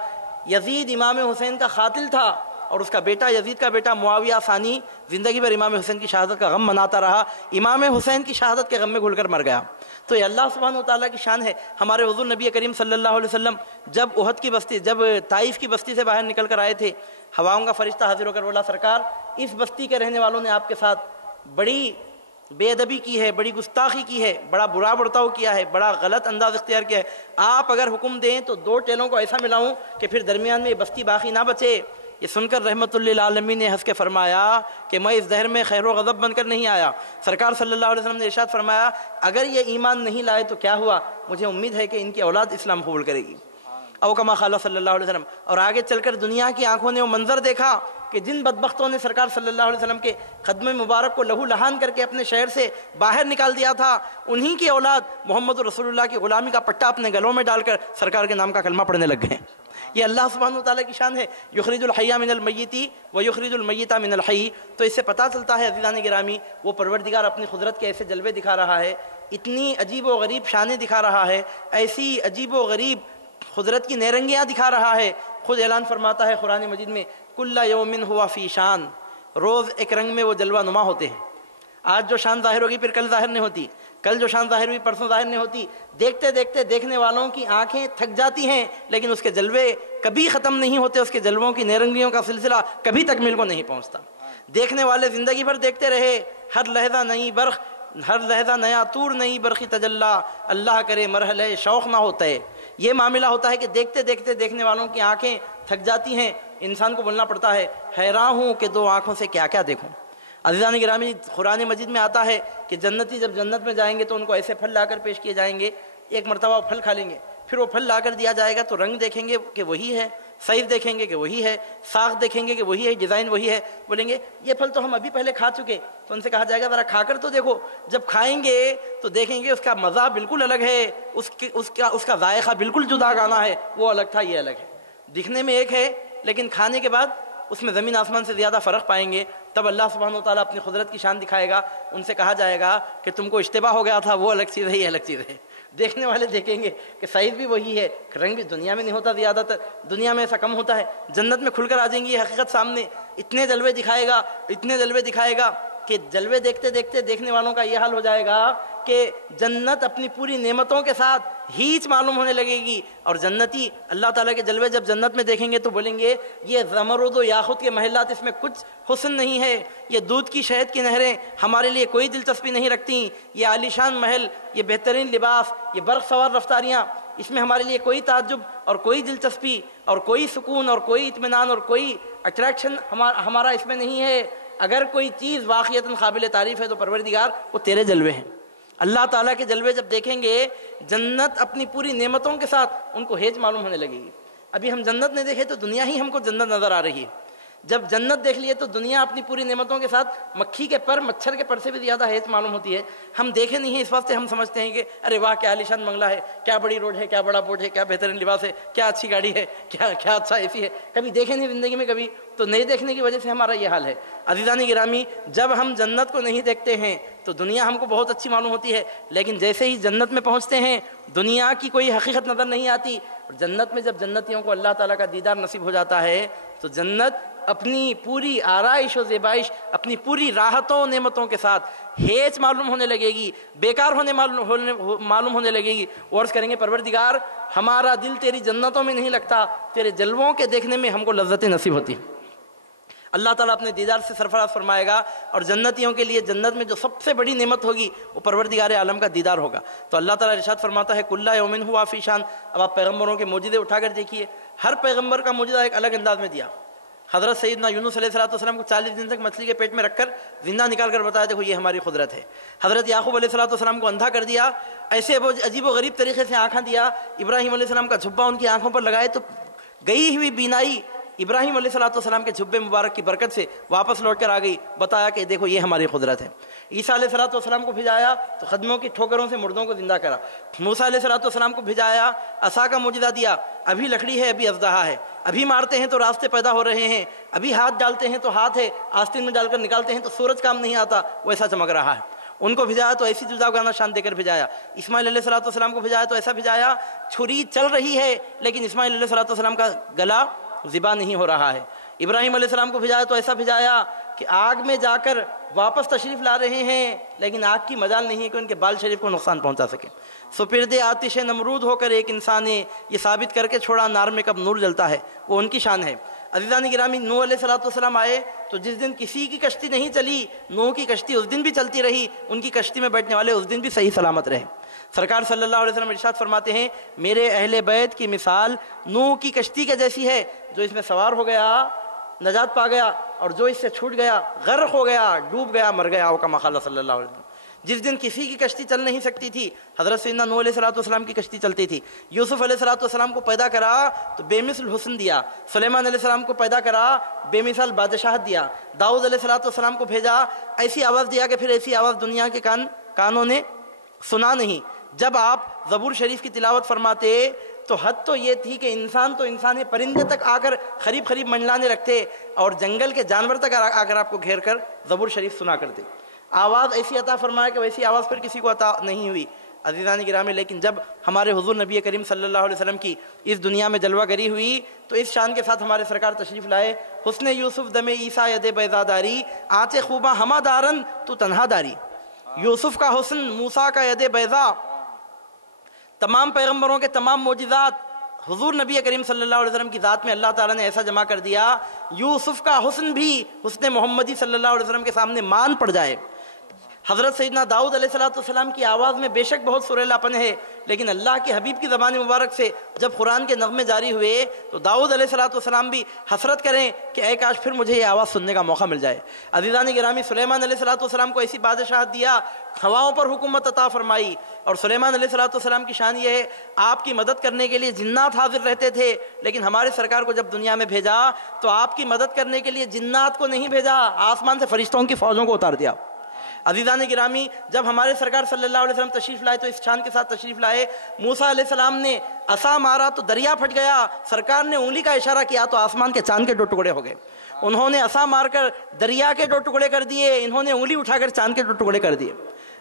یزید امام حسین کا قاتل تھا، اور اس کا بیٹا یزید کا بیٹا معاویہ ثانی زندگی بھر امام حسین کی شہادت کا غم مناتا رہا، امام حسین کی شہادت کے غم میں گھل کر مر گیا۔ تو یہ اللہ سبحانہ و تعالیٰ کی شان ہے۔ ہمارے حضور نبی کریم صلی اللہ علیہ وسلم جب احد کی بستی، جب طائف کی بستی سے باہر نکل کر آئے تھے، ہواؤں کا فرشتہ حاضر ہو کر بولا، سرکار اس بستی کے رہنے والوں نے آپ کے ساتھ بڑی بے ادبی کی ہے، بڑی گستاخی کی ہے، بڑا برا برتاؤ کیا ہے، بڑا غلط انداز اختیار کیا ہے، آپ اگر حکم دیں تو 2 ٹیلوں کو ایسا ملاؤں کہ پھر درمیان میں یہ بستی باقی نہ بچے۔ یہ سن کر رحمت للعالمین نے ہنس کے فرمایا کہ میں اس دہر میں خیر و غضب بن کر نہیں آیا۔ سرکار صلی اللہ علیہ وسلم نے ارشاد فرمایا اگر یہ ایمان نہیں لائے تو کیا ہوا، مجھے امید ہے کہ ان کی اولاد اسلام قبول کرے گی، او کما قال صلی اللہ علیہ وسلم۔ اور آگے چل کر دنیا کی آنکھوں نے وہ منظر دیکھا کہ جن بدبختوں نے سرکار صلی اللہ علیہ وسلم کے قدم مبارک کو لہو لہان کر کے اپنے شہر سے باہر نکال دیا تھا، انہی کی اولاد محمد رسول اللہ کی غلامی کا پٹا اپنے گلوں میں ڈال کر سرکار کے نام کا کلمہ پڑھنے لگ گئے۔ یہ اللہ سبحانہ وتعالیٰ کی شان ہے، یخرج الحی من المیت ویخرج المیت من الحی۔ تو اس سے پتہ چلتا ہے عزیزان گرامی وہ پروردگار اپنی قدرت کے ایسے جلوے دکھا رہا ہے، اتنی عجیب و غریب شانیں دکھا رہا ہے، ایسی عجیب و غریب قدرت کی نیرنگیاں دکھا رہا ہے۔ خود اعلان فرماتا ہے قرآن مجید میں کل یوم ہوا فی شان، روز ایک رنگ میں وہ جلوہ نما ہوتے ہیں۔ آج جو شان ظاہر ہوگی پھر کل ظاہر نہیں ہوتی، کل جو شان ظاہر ہوئی پرسوں ظاہر نہیں ہوتی۔ دیکھتے دیکھتے دیکھنے والوں کی آنکھیں تھک جاتی ہیں لیکن اس کے جلوے کبھی ختم نہیں ہوتے، اس کے جلووں کی نیرنگیوں کا سلسلہ کبھی تکمیل کو نہیں پہنچتا۔ دیکھنے والے زندگی بھر دیکھتے رہے، ہر لحظہ نئی برق، ہر لحظہ نیا طور، نئی برقی تجلی، اللہ کرے مرحلہ شوق نہ ہوتا ہے۔ یہ معاملہ ہوتا ہے کہ دیکھتے دیکھتے دیکھنے والوں کی آنکھیں تھک جاتی ہیں، انسان کو بولنا پڑتا ہے حیران ہوں کہ دو آنکھوں سے کیا کیا دیکھوں۔ عزیزان گرامی قرآن مجید میں آتا ہے کہ جنتی جب جنت میں جائیں گے تو ان کو ایسے پھل لا کر پیش کیے جائیں گے، ایک مرتبہ وہ پھل کھا لیں گے، پھر وہ پھل لا کر دیا جائے گا تو رنگ دیکھیں گے کہ وہی ہے، سائز دیکھیں گے کہ وہی ہے، ساخت دیکھیں گے کہ وہی ہے، ڈیزائن وہی ہے، بولیں گے یہ پھل تو ہم ابھی پہلے کھا چکے۔ تو ان سے کہا جائے گا ذرا کھا کر تو دیکھو۔ جب کھائیں گے تو دیکھیں گے اس کا مزہ بالکل الگ ہے، اس کا ذائقہ بالکل جدا گانا ہے، وہ الگ تھا یہ الگ ہے۔ دکھنے میں ایک ہے لیکن کھانے کے بعد اس میں زمین آسمان سے زیادہ فرق پائیں گے۔ تب اللہ سبحانہ وتعالیٰ اپنی قدرت کی شان دکھائے گا، ان سے کہا جائے گا کہ تم کو اشتباہ ہو گیا تھا، وہ الگ چیز ہے یہ الگ چیز ہے۔ دیکھنے والے دیکھیں گے کہ سائز بھی وہی ہے، رنگ بھی دنیا میں نہیں ہوتا، زیادہ تر دنیا میں ایسا کم ہوتا ہے، جنت میں کھل کر آ جائیں گی یہ حقیقت سامنے، اتنے جلوے دکھائے گا، اتنے جلوے دکھائے گا کہ جلوے دیکھتے دیکھتے دیکھنے والوں کا یہ حال ہو جائے گا کہ جنت اپنی پوری نعمتوں کے ساتھ ہیچ معلوم ہونے لگے گی۔ اور جنتی اللہ تعالیٰ کے جلوے جب جنت میں دیکھیں گے تو بولیں گے یہ زمرد و یاقوت کے محلات، اس میں کچھ حسن نہیں ہے، یہ دودھ کی شہد کی نہریں ہمارے لیے کوئی دلچسپی نہیں رکھتی، یہ عالیشان محل، یہ بہترین لباس، یہ برق سوار رفتاریاں، اس میں ہمارے لیے کوئی تعجب اور کوئی دلچسپی اور کوئی سکون اور کوئی اطمینان اور کوئی اٹریکشن ہمارا اس میں نہیں ہے۔ اگر کوئی چیز واقعتاً قابل تعریف ہے تو پروردگار وہ تیرے جلوے ہیں۔ اللہ تعالیٰ کے جلوے جب دیکھیں گے جنت اپنی پوری نعمتوں کے ساتھ، ان کو ہیچ معلوم ہونے لگے گی۔ ابھی ہم جنت نہیں دیکھے تو دنیا ہی ہم کو جنت نظر آ رہی ہے، جب جنت دیکھ لیے تو دنیا اپنی پوری نعمتوں کے ساتھ مکھی کے پر، مچھر کے پر سے بھی زیادہ ہیچ معلوم ہوتی ہے۔ ہم دیکھے نہیں ہیں اس واسطے ہم سمجھتے ہیں کہ ارے واہ کیا عالیشان بنگلہ ہے، کیا بڑی روڈ ہے، کیا بڑا بورڈ ہے، کیا بہترین لباس ہے، کیا اچھی گاڑی ہے، کیا اچھا اے سی ہے۔ کبھی دیکھے نہیں زندگی میں، کبھی تو نہیں دیکھنے کی وجہ سے ہمارا یہ حال ہے۔ عزیزان گرامی جب ہم جنت کو نہیں دیکھتے ہیں تو دنیا ہم کو بہت اچھی معلوم ہوتی ہے، لیکن جیسے ہی جنت میں پہنچتے ہیں دنیا کی کوئی حقیقت نظر نہیں آتی۔ اور جنت میں جب جنتیوں کو اللہ تعالیٰ کا دیدار نصیب ہو جاتا ہے تو جنت اپنی پوری آرائش و زیبائش، اپنی پوری راحتوں و نعمتوں کے ساتھ ہیچ معلوم ہونے لگے گی، بیکار معلوم ہونے لگے گی۔ عرض کریں گے پروردگار ہمارا دل تیری جنتوں میں نہیں لگتا، تیرے جلووں کے دیکھنے میں ہم کو لذتیں نصیب ہوتی ہیں۔ اللہ تعالیٰ اپنے دیدار سے سرفراز فرمائے گا، اور جنتیوں کے لیے جنت میں جو سب سے بڑی نعمت ہوگی وہ پروردگار عالم کا دیدار ہوگا۔ تو اللہ تعالیٰ ارشاد فرماتا ہے کل یوم ہوا فی شان۔ اب آپ پیغمبروں کے معجزے اٹھا کر دیکھیے، ہر پیغمبر کا معجزہ ایک الگ انداز میں دیا۔ حضرت سیدنا یونس علیہ السلام کو 40 دن تک مچھلی کے پیٹ میں رکھ کر زندہ نکال کر بتایا دیکھو یہ ہماری قدرت ہے۔ حضرت یعقوب علیہ السلام کو اندھا کر دیا، ایسے عجیب و غریب طریقے سے آنکھیں دیا۔ ابراہیم علیہ السلام کا جھبا ان کی آنکھوں پر لگائے تو گئی ہوئی بینائی ابراہیم علیہ السلام کے جھبے مبارک کی برکت سے واپس لوٹ کر آ گئی، بتایا کہ دیکھو یہ ہماری قدرت ہے۔ عیسیٰ علیہ السلام کو بھیجایا تو قدموں کی ٹھوکروں سے مردوں کو زندہ کرا۔ موسیٰ علیہ السلام کو بھیجایا، عصا کا معجزہ دیا، ابھی لکڑی ہے ابھی اژدہا ہے، ابھی مارتے ہیں تو راستے پیدا ہو رہے ہیں، ابھی ہاتھ ڈالتے ہیں تو ہاتھ ہے، آستین میں ڈال کر نکالتے ہیں تو سورج کام نہیں آتا، ویسا چمک رہا ہے۔ ان کو بھیجایا تو ایسی جزا گانا شان دے کر بھیجایا۔ اسماعیل علیہ السلام کو بھیجایا تو ایسا بھیجایا چھری چل رہی ہے لیکن اسماعیل علیہ السلام کا گلا ذبح نہیں ہو رہا ہے۔ ابراہیم علیہ السلام کو بھیجایا تو ایسا بھیجایا کہ آگ میں جا کر واپس تشریف لا رہے ہیں لیکن آگ کی مجال نہیں ہے کہ ان کے بال شریف کو نقصان پہنچا سکے۔ سپرد آتش نمرود ہو کر ایک انسان نے یہ ثابت کر کے چھوڑا نار میں کب نور جلتا ہے، وہ ان کی شان ہے۔ عزیزان گرامی نوح علیہ السلام آئے تو جس دن کسی کی کشتی نہیں چلی، نوح کی کشتی اس دن بھی چلتی رہی، ان کی کشتی میں بیٹھنے والے اس دن بھی صحیح سلامت رہے۔ سرکار صلی اللہ علیہ وسلم ارشاد فرماتے ہیں میرے اہل بیت کی مثال نوح کی کشتی کے جیسی ہے، جو اس میں سوار ہو گیا نجات پا گیا، اور جو اس سے چھوٹ گیا غرق ہو گیا، ڈوب گیا، مر گیا، کما قال صلی اللہ علیہ وسلم۔ جس دن کسی کی کشتی چل نہیں سکتی تھی، حضرت سیدنا نوح علیہ السلام کی کشتی چلتی تھی۔ یوسف علیہ السلام کو پیدا کرا تو بے مثل حسن دیا، سلیمان علیہ السلام کو پیدا کرا بے مثال بادشاہت دیا، داؤد علیہ السلام کو بھیجا، ایسی آواز دیا کہ پھر ایسی آواز دنیا کے کانوں نے سنا نہیں۔ جب آپ زبور شریف کی تلاوت فرماتے تو حد تو یہ تھی کہ انسان تو انسان ہے، پرندے تک آ کر قریب قریب منڈلانے لگتے، اور جنگل کے جانور تک آ کر آپ کو گھیر کر زبور شریف سنا کرتے۔ آواز ایسی عطا فرمایا کہ ویسی آواز پھر کسی کو عطا نہیں ہوئی۔ عزیزان گرامی، لیکن جب ہمارے حضور نبی کریم صلی اللہ علیہ وسلم کی اس دنیا میں جلوہ گری ہوئی تو اس شان کے ساتھ ہمارے سرکار تشریف لائے، حسن یوسف دم عیسیٰ ید بیضا داری، آنچ خوباں ہما دارن تو تنہا داری۔ یوسف کا حسن، موسیٰ کا ید بیضا، تمام پیغمبروں کے تمام معجزات حضور نبی کریم صلی اللہ علیہ وسلم کی ذات میں اللہ تعالیٰ نے ایسا جمع کر دیا، یوسف کا حسن بھی حسن محمدی صلی اللہ علیہ وسلم کے سامنے مان پڑ جائے۔ حضرت سیدنا داؤد علیہ السلام کی آواز میں بے شک بہت سریلا پن ہے، لیکن اللہ کے حبیب کی زبان مبارک سے جب قرآن کے نغمے جاری ہوئے تو داؤد علیہ السلام بھی حسرت کریں کہ اے کاش پھر مجھے یہ آواز سننے کا موقع مل جائے۔ عزیزان گرامی، سلیمان علیہ السلام کو ایسی بادشاہت دیا، ہواؤں پر حکومت عطا فرمائی، اور سلیمان علیہ السلام کی شان یہ ہے آپ کی مدد کرنے کے لیے جنات حاضر رہتے تھے، لیکن ہمارے سرکار کو جب دنیا میں بھیجا تو آپ کی مدد کرنے کے لیے جنات کو نہیں بھیجا، آسمان سے فرشتوں کی فوجوں کو اتار دیا۔ عزیزان گرامی، جب ہمارے سرکار صلی اللہ علیہ وسلم تشریف لائے تو اس شان کے ساتھ تشریف لائے، موسیٰ علیہ السلام نے عصا مارا تو دریا پھٹ گیا، سرکار نے انگلی کا اشارہ کیا تو آسمان کے چاند کے 2 ٹکڑے ہو گئے۔ انہوں نے عصا مار کر دریا کے 2 ٹکڑے کر دیے، انہوں نے انگلی اٹھا کر چاند کے 2 ٹکڑے کر دیے۔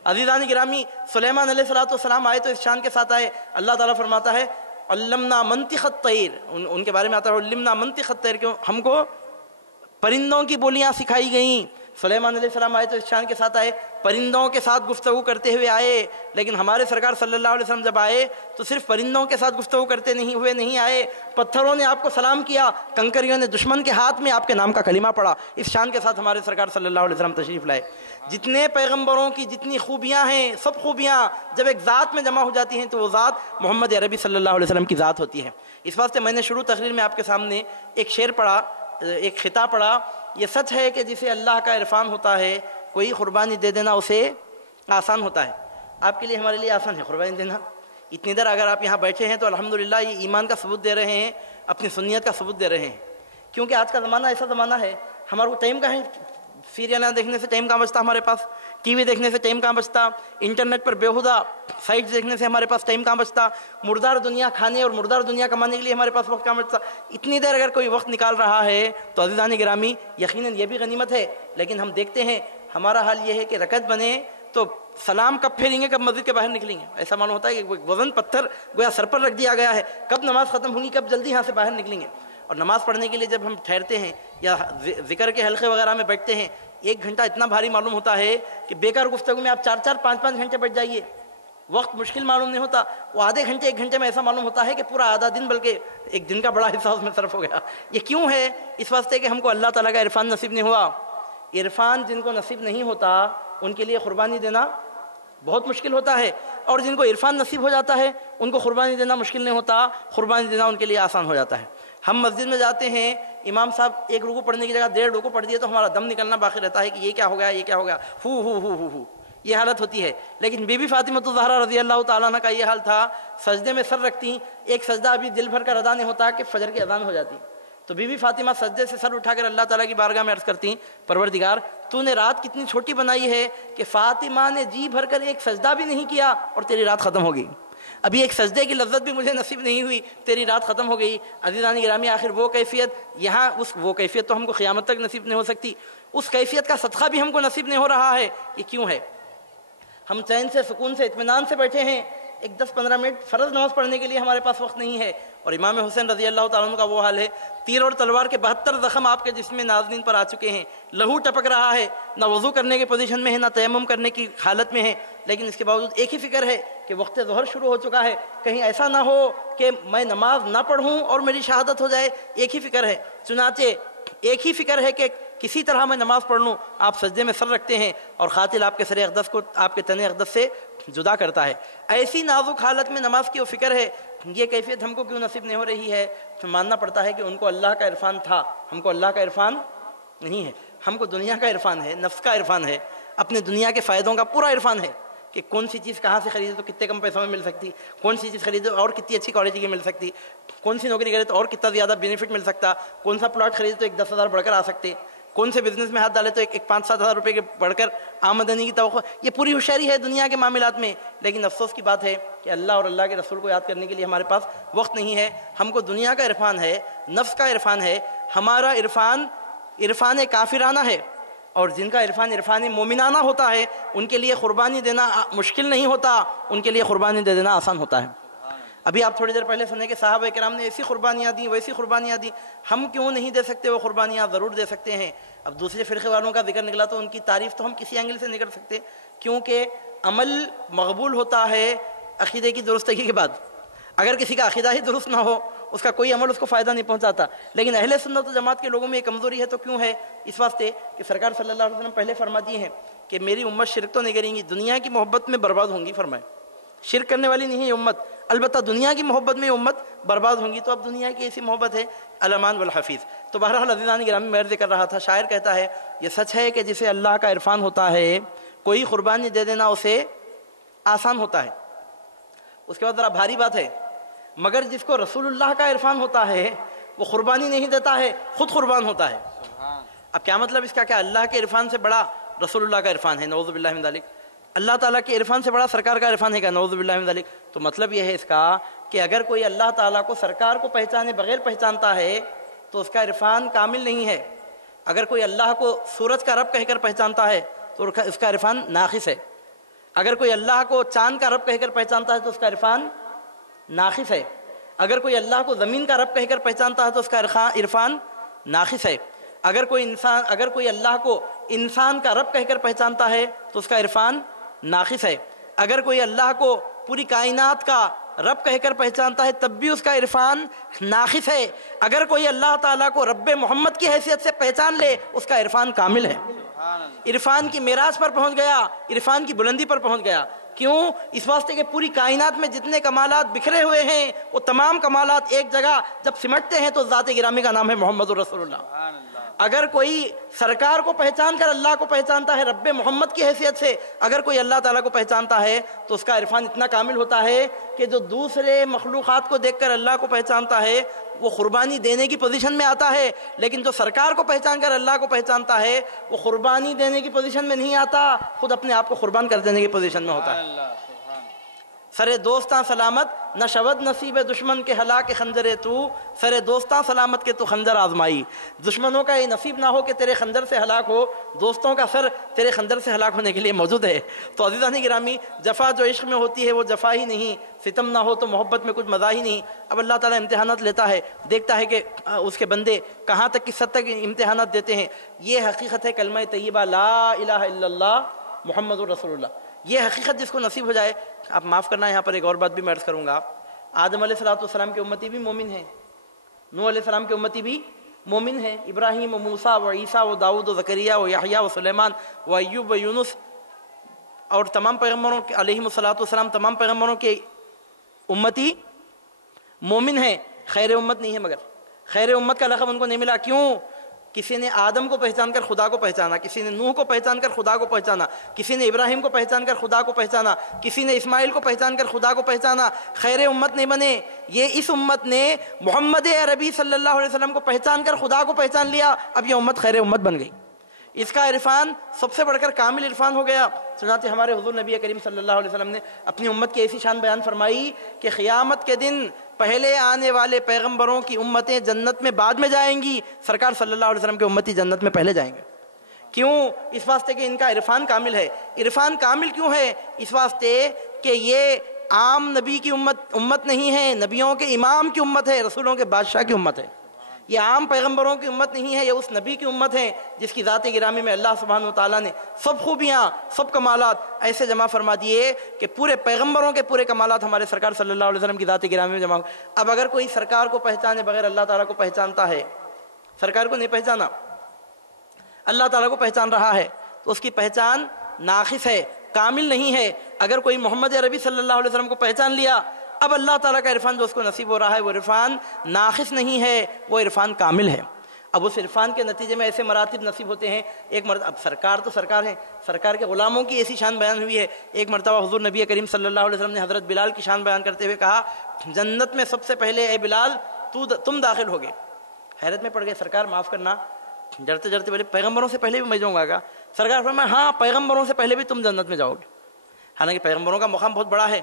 عزیزان گرامی، سلیمان علیہ السلام آئے تو اس شان کے ساتھ آئے، اللہ تعالیٰ فرماتا ہے علمنا منطق الطیر، ان کے بارے میں آتا ہے علمنا منطق الطیر، کہ ہم کو پرندوں کی بولیاں سکھائی گئیں۔ سلیمان علیہ السلام آئے تو اس شان کے ساتھ آئے، پرندوں کے ساتھ گفتگو کرتے ہوئے آئے، لیکن ہمارے سرکار صلی اللہ علیہ وسلم جب آئے تو صرف پرندوں کے ساتھ گفتگو کرتے نہیں آئے، پتھروں نے آپ کو سلام کیا، کنکریوں نے دشمن کے ہاتھ میں آپ کے نام کا کلمہ پڑھا۔ اس شان کے ساتھ ہمارے سرکار صلی اللہ علیہ وسلم تشریف لائے۔ جتنے پیغمبروں کی جتنی خوبیاں ہیں، سب خوبیاں جب ایک ذات میں جمع ہو جاتی ہیں تو وہ ذات محمد عربی صلی اللہ علیہ وسلم کی ذات ہوتی ہے۔ اس واسطے میں نے شروع تقریر میں آپ کے سامنے ایک شعر پڑھا، ایک خطاب پڑھا، یہ سچ ہے کہ جسے اللہ کا عرفان ہوتا ہے کوئی قربانی دے دینا اسے آسان ہوتا ہے۔ آپ کے لیے، ہمارے لیے آسان ہے قربانی دینا۔ اتنی دیر اگر آپ یہاں بیٹھے ہیں تو الحمدللہ یہ ایمان کا ثبوت دے رہے ہیں، اپنی سنیت کا ثبوت دے رہے ہیں، کیونکہ آج کا زمانہ ایسا زمانہ ہے، ہمارا کو ٹائم کہاں ہے، سیریل دیکھنے سے ٹائم کہاں بچتا ہمارے پاس، ٹی وی دیکھنے سے ٹائم کہاں بچتا، انٹرنیٹ پر بیہودہ سائٹس دیکھنے سے ہمارے پاس ٹائم کہاں بچتا، مردار دنیا کھانے اور مردار دنیا کمانے کے لیے ہمارے پاس وقت کہاں بچتا۔ اتنی دیر اگر کوئی وقت نکال رہا ہے تو عزیزان گرامی یقیناً یہ بھی غنیمت ہے، لیکن ہم دیکھتے ہیں ہمارا حال یہ ہے کہ رکعت بنے تو سلام کب پھیریں گے، کب مسجد کے باہر نکلیں گے، ایسا معلوم ہوتا ہے کہ وزن پتھر گویا سر پر رکھ دیا گیا ہے، کب نماز ختم ہوگی، کب جلدی یہاں سے باہر نکلیں گے۔ اور نماز پڑھنے کے لیے جب ہم ٹھہرتے ہیں یا ذکر کے حلقے وغیرہ میں بیٹھتے ہیں، 1 گھنٹہ اتنا بھاری معلوم ہوتا ہے کہ بیکار گفتگو میں آپ 4-4 5-5 گھنٹے بیٹھ جائیے، وقت مشکل معلوم نہیں ہوتا، وہ آدھے گھنٹے 1 گھنٹے میں ایسا معلوم ہوتا ہے کہ پورا آدھا دن بلکہ 1 دن کا بڑا حصہ اس میں صرف ہو گیا۔ یہ کیوں ہے؟ اس واسطے کہ ہم کو اللہ تعالیٰ کا عرفان نصیب نہیں ہوا۔ عرفان جن کو نصیب نہیں ہوتا ان کے لیے قربانی دینا بہت مشکل ہوتا ہے، اور جن کو عرفان نصیب ہو جاتا ہے ان کو قربانی دینا مشکل نہیں ہوتا، قربانی دینا ان کے لیے آسان ہو جاتا ہے۔ ہم مسجد میں جاتے ہیں، امام صاحب 1 رکوع پڑھنے کی جگہ 1.5 رکوع پڑھ دیے تو ہمارا دم نکلنا باقی رہتا ہے کہ یہ کیا ہو گیا، یہ کیا ہو گیا، ہو یہ حالت ہوتی ہے۔ لیکن بی بی فاطمہ الزہرا رضی اللہ تعالیٰ عنہ کا یہ حال تھا، سجدے میں سر رکھتی، ایک سجدہ ابھی دل بھر کر ادا نہیں ہوتا کہ فجر کی اذان ہو جاتی، تو بی بی فاطمہ سجدے سے سر اٹھا کر اللہ تعالیٰ کی بارگاہ میں عرض کرتی، پروردگار تو نے رات کتنی چھوٹی بنائی ہے کہ فاطمہ نے جی بھر کر ایک سجدہ بھی نہیں کیا اور تیری رات ختم ہو گئی، ابھی ایک سجدے کی لذت بھی مجھے نصیب نہیں ہوئی، تیری رات ختم ہو گئی۔ عزیزان گرامی، آخر وہ کیفیت یہاں، وہ کیفیت تو ہم کو قیامت تک نصیب نہیں ہو سکتی، اس کیفیت کا صدقہ بھی ہم کو نصیب نہیں ہو رہا ہے۔ یہ کیوں ہے؟ ہم چین سے، سکون سے، اطمینان سے بیٹھے ہیں، ایک 10-15 منٹ فرض نماز پڑھنے کے لیے ہمارے پاس وقت نہیں ہے، اور امام حسین رضی اللہ تعالیٰ عنہ کا وہ حال ہے، تیر اور تلوار کے 72 زخم آپ کے جسم میں نازنین پر آ چکے ہیں، لہو ٹپک رہا ہے، نہ وضو کرنے کے پوزیشن میں ہے، نہ تیمم کرنے کی حالت میں ہے، لیکن اس کے باوجود ایک ہی فکر ہے کہ وقت ظہر شروع ہو چکا ہے، کہیں ایسا نہ ہو کہ میں نماز نہ پڑھوں اور میری شہادت ہو جائے، ایک ہی فکر ہے۔ چنانچہ ایک ہی فکر ہے کہ کسی طرح میں نماز پڑھ لوں، آپ سجدے میں سر رکھتے ہیں اور قاتل آپ کے سر اقدس کو آپ کے تن اقدس سے جدا کرتا ہے۔ ایسی نازک حالت میں نماز کی وہ فکر ہے یہ کیفیت ہم کو کیوں نصیب نہیں ہو رہی ہے؟ تو ماننا پڑتا ہے کہ ان کو اللہ کا عرفان تھا، ہم کو اللہ کا عرفان نہیں ہے. ہم کو دنیا کا عرفان ہے، نفس کا عرفان ہے، اپنے دنیا کے فائدوں کا پورا عرفان ہے کہ کون سی چیز کہاں سے خریدے تو کتنے کم پیسوں میں مل سکتی، کون سی چیز خریدے اور کتنی اچھی کوالٹی کی مل سکتی، کون سی نوکری کرے تو اور کتنا زیادہ بینیفٹ مل سکتا، کون سا پلاٹ خریدے تو 10,000 بڑھ کر آ سکتے، کون سے بزنس میں ہاتھ ڈالے تو ایک 5-7 ہزار روپے کے بڑھ کر آمدنی کی توقع. یہ پوری ہوشیاری ہے دنیا کے معاملات میں. لیکن افسوس کی بات ہے کہ اللہ اور اللہ کے رسول کو یاد کرنے کے لیے ہمارے پاس وقت نہیں ہے. ہم کو دنیا کا عرفان ہے، نفس کا عرفان ہے. ہمارا عرفان کافرانہ ہے، اور جن کا عرفان مومنانہ ہوتا ہے ان کے لیے قربانی دینا مشکل نہیں ہوتا، ان کے لیے قربانی دے دینا آسان ہوتا ہے. ابھی آپ تھوڑی دیر پہلے سنے کہ صحابہ کرام نے ایسی قربانیاں دیں، ویسی قربانیاں دیں. ہم کیوں نہیں دے سکتے؟ وہ قربانیاں ضرور دے سکتے ہیں. اب دوسرے فرقے والوں کا ذکر نکلا تو ان کی تعریف تو ہم کسی اینگل سے نہیں کر سکتے، کیونکہ عمل مقبول ہوتا ہے عقیدے کی درستگی کے بعد. اگر کسی کا عقیدہ ہی درست نہ ہو، اس کا کوئی عمل اس کو فائدہ نہیں پہنچاتا. لیکن اہل سنت و جماعت کے لوگوں میں یہ کمزوری ہے. تو کیوں ہے؟ اس واسطے کہ سرکار صلی اللہ علیہ وسلم پہلے فرما دیے ہیں کہ میری امت شرک تو نہیں کریں گی، دنیا کی محبت میں برباد ہوں گی. فرمائے شرک کرنے والی نہیں ہے یہ امت، البتہ دنیا کی محبت میں یہ امت برباد ہوں گی. تو اب دنیا کی ایسی محبت ہے الامان والحفیظ. تو بہرحال عزیزان گرامی میں عرض کر رہا تھا، شاعر کہتا ہے یہ سچ ہے کہ جسے اللہ کا عرفان ہوتا ہے کوئی قربانی دے دینا اسے آسان ہوتا ہے. اس کے بعد ذرا بھاری بات ہے، مگر جس کو رسول اللہ کا عرفان ہوتا ہے وہ قربانی نہیں دیتا ہے، خود قربان ہوتا ہے. اب کیا مطلب اس کا؟ کیا اللہ کے عرفان سے بڑا رسول اللہ کا عرفان ہے؟ نعوذ باللہ من ذالک. اللہ تعالیٰ کے عرفان سے بڑا سرکار کا عرفان ہے کیا؟ نعوذ باللہ من ذالک. تو مطلب یہ ہے اس کا کہ اگر کوئی اللہ تعالیٰ کو سرکار کو پہچانے بغیر پہچانتا ہے تو اس کا عرفان کامل نہیں ہے. اگر کوئی اللہ کو سورج کا رب کہہ کر پہچانتا ہے تو اس کا عرفان ناقص ہے. اگر کوئی اللہ کو چاند کا رب کہہ کر پہچانتا ہے تو اس کا عرفان ناقص ہے. اگر کوئی اللہ کو زمین کا رب کہہ کر پہچانتا ہے تو اس کا عرفان ناقص ہے. اگر کوئی اللہ کو انسان کا رب کہہ کر پہچانتا ہے تو اس کا عرفان ناقص ہے. اگر کوئی اللہ کو پوری کائنات کا رب کہہ کر پہچانتا ہے تب بھی اس کا عرفان ناقص ہے. اگر کوئی اللہ تعالیٰ کو رب محمد کی حیثیت سے پہچان لے اس کا عرفان کامل ہے. عرفان کی معراج پر پہنچ گیا، عرفان کی بلندی پر پہنچ گیا. کیوں؟ اس واسطے کہ پوری کائنات میں جتنے کمالات بکھرے ہوئے ہیں وہ تمام کمالات ایک جگہ جب سمٹتے ہیں تو ذات گرامی کا نام ہے محمد رسول اللہ. اگر کوئی سرکار کو پہچان کر اللہ کو پہچانتا ہے رب محمد کی حیثیت سے، اگر کوئی اللہ تعالیٰ کو پہچانتا ہے تو اس کا عرفان اتنا کامل ہوتا ہے کہ جو دوسرے مخلوقات کو دیکھ کر اللہ کو پہچانتا ہے وہ قربانی دینے کی پوزیشن میں آتا ہے. لیکن جو سرکار کو پہچان کر اللہ کو پہچانتا ہے وہ قربانی دینے کی پوزیشن میں نہیں آتا، خود اپنے آپ کو قربان کر دینے کی پوزیشن میں ہوتا ہے. سرے دوستاں سلامت نہ شود نصیب دشمن کے ہلاک خنجر تو، سرے دوستاں سلامت کے تو خنجر آزمائی. دشمنوں کا یہ نصیب نہ ہو کہ تیرے خنجر سے ہلاک ہو، دوستوں کا سر تیرے خنجر سے ہلاک ہونے کے لیے موجود ہے. تو عزیزان گرامی، جفا جو عشق میں ہوتی ہے وہ جفا ہی نہیں، ستم نہ ہو تو محبت میں کچھ مزہ ہی نہیں. اب اللہ تعالیٰ امتحانات لیتا ہے، دیکھتا ہے کہ اس کے بندے کہاں تک کس حد تک امتحانات دیتے ہیں. یہ حقیقت ہے کلمہ طیبہ لا الہ الا اللہ محمد رسول اللہ. یہ حقیقت جس کو نصیب ہو جائے. آپ معاف کرنا، یہاں پر ایک اور بات بھی میں عرض کروں گا. آدم علیہ السلام کے امتی بھی مومن ہیں، نوح علیہ السلام کے امتی بھی مومن ہیں، ابراہیم و موسیٰ و عیسیٰ و داؤد و زکریا و یحییٰ و سلیمان و ایوب و یونس اور تمام پیغمبروں کے علیہم السلام تمام پیغمبروں کے امتی مومن ہیں. خیر امت نہیں ہے، مگر خیر امت کا لقب ان کو نہیں ملا. کیوں؟ کسی نے آدم کو پہچان کر خدا کو پہچانا، کسی نے نوح کو پہچان کر خدا کو پہچانا، کسی نے ابراہیم کو پہچان کر خدا کو پہچانا، کسی نے اسماعیل کو پہچان کر خدا کو پہچانا. خیر امت نہیں بنے. یہ اس امت نے محمد عربی صلی اللہ علیہ وسلم کو پہچان کر خدا کو پہچان لیا، اب یہ امت خیر امت بن گئی. اس کا عرفان سب سے بڑھ کر کامل عرفان ہو گیا. چنانچہ ہمارے حضور نبی کریم صلی اللہ علیہ وسلم نے اپنی امت کی ایسی شان بیان فرمائی کہ قیامت کے دن پہلے آنے والے پیغمبروں کی امتیں جنت میں بعد میں جائیں گی، سرکار صلی اللہ علیہ وسلم کے امتی جنت میں پہلے جائیں گے. کیوں؟ اس واسطے کہ ان کا عرفان کامل ہے. عرفان کامل کیوں ہے؟ اس واسطے کہ یہ عام نبی کی امت نہیں ہے، نبیوں کے امام کی امت ہے، رسولوں کے بادشاہ کی امت ہے. یہ عام پیغمبروں کی امت نہیں ہے، یہ اس نبی کی امت ہے جس کی ذات گرامی میں اللہ سبحانہ وتعالیٰ نے سب خوبیاں سب کمالات ایسے جمع فرما دیے کہ پورے پیغمبروں کے پورے کمالات ہمارے سرکار صلی اللہ علیہ وسلم کی ذات گرامی میں جمع ہو. اب اگر کوئی سرکار کو پہچانے بغیر اللہ تعالیٰ کو پہچانتا ہے، سرکار کو نہیں پہچانا اللہ تعالیٰ کو پہچان رہا ہے تو اس کی پہچان ناقص ہے، کامل نہیں ہے. اگر کوئی محمد عربی صلی اللہ علیہ وسلم کو پہچان لیا، اب اللہ تعالیٰ کا عرفان جو اس کو نصیب ہو رہا ہے وہ عرفان ناقص نہیں ہے، وہ عرفان کامل ہے۔ اب اس عرفان کے نتیجے میں ایسے مراتب نصیب ہوتے ہیں۔ ایک مرتبہ اب سرکار تو سرکار ہے، سرکار کے غلاموں کی ایسی شان بیان ہوئی ہے۔ ایک مرتبہ حضور نبی کریم صلی اللہ علیہ وسلم نے حضرت بلال کی شان بیان کرتے ہوئے کہا جنت میں سب سے پہلے اے بلال تم داخل ہو گئے۔ حیرت میں پڑ گئے، سرکار معاف کرنا، ڈرتے ڈرتے بولے پیغمبروں سے پہلے بھی میں جاؤں گا؟ سرکار فرمایا ہاں پیغمبروں سے پہلے بھی تم جنت میں جاؤ گے۔ حالانکہ پیغمبروں کا مقام بہت بڑا ہے،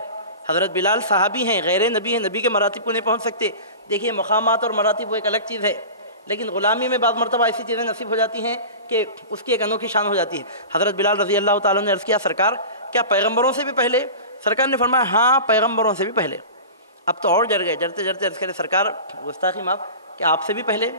حضرت بلال صحابی ہیں، غیر نبی ہیں، نبی کے مراتب کو نہیں پہنچ سکتے۔ دیکھیے مقامات اور مراتب وہ ایک الگ چیز ہے، لیکن غلامی میں بعض مرتبہ ایسی چیزیں نصیب ہو جاتی ہیں کہ اس کی ایک انوکھی شان ہو جاتی ہے۔ حضرت بلال رضی اللہ تعالیٰ نے عرض کیا سرکار کیا پیغمبروں سے بھی پہلے؟ سرکار نے فرمایا ہاں پیغمبروں سے بھی پہلے۔ اب تو اور ڈر گئے، ڈرتے ڈرتے عرض کرے سرکار گستاخی معاف، کہ آپ سے بھی پہلے؟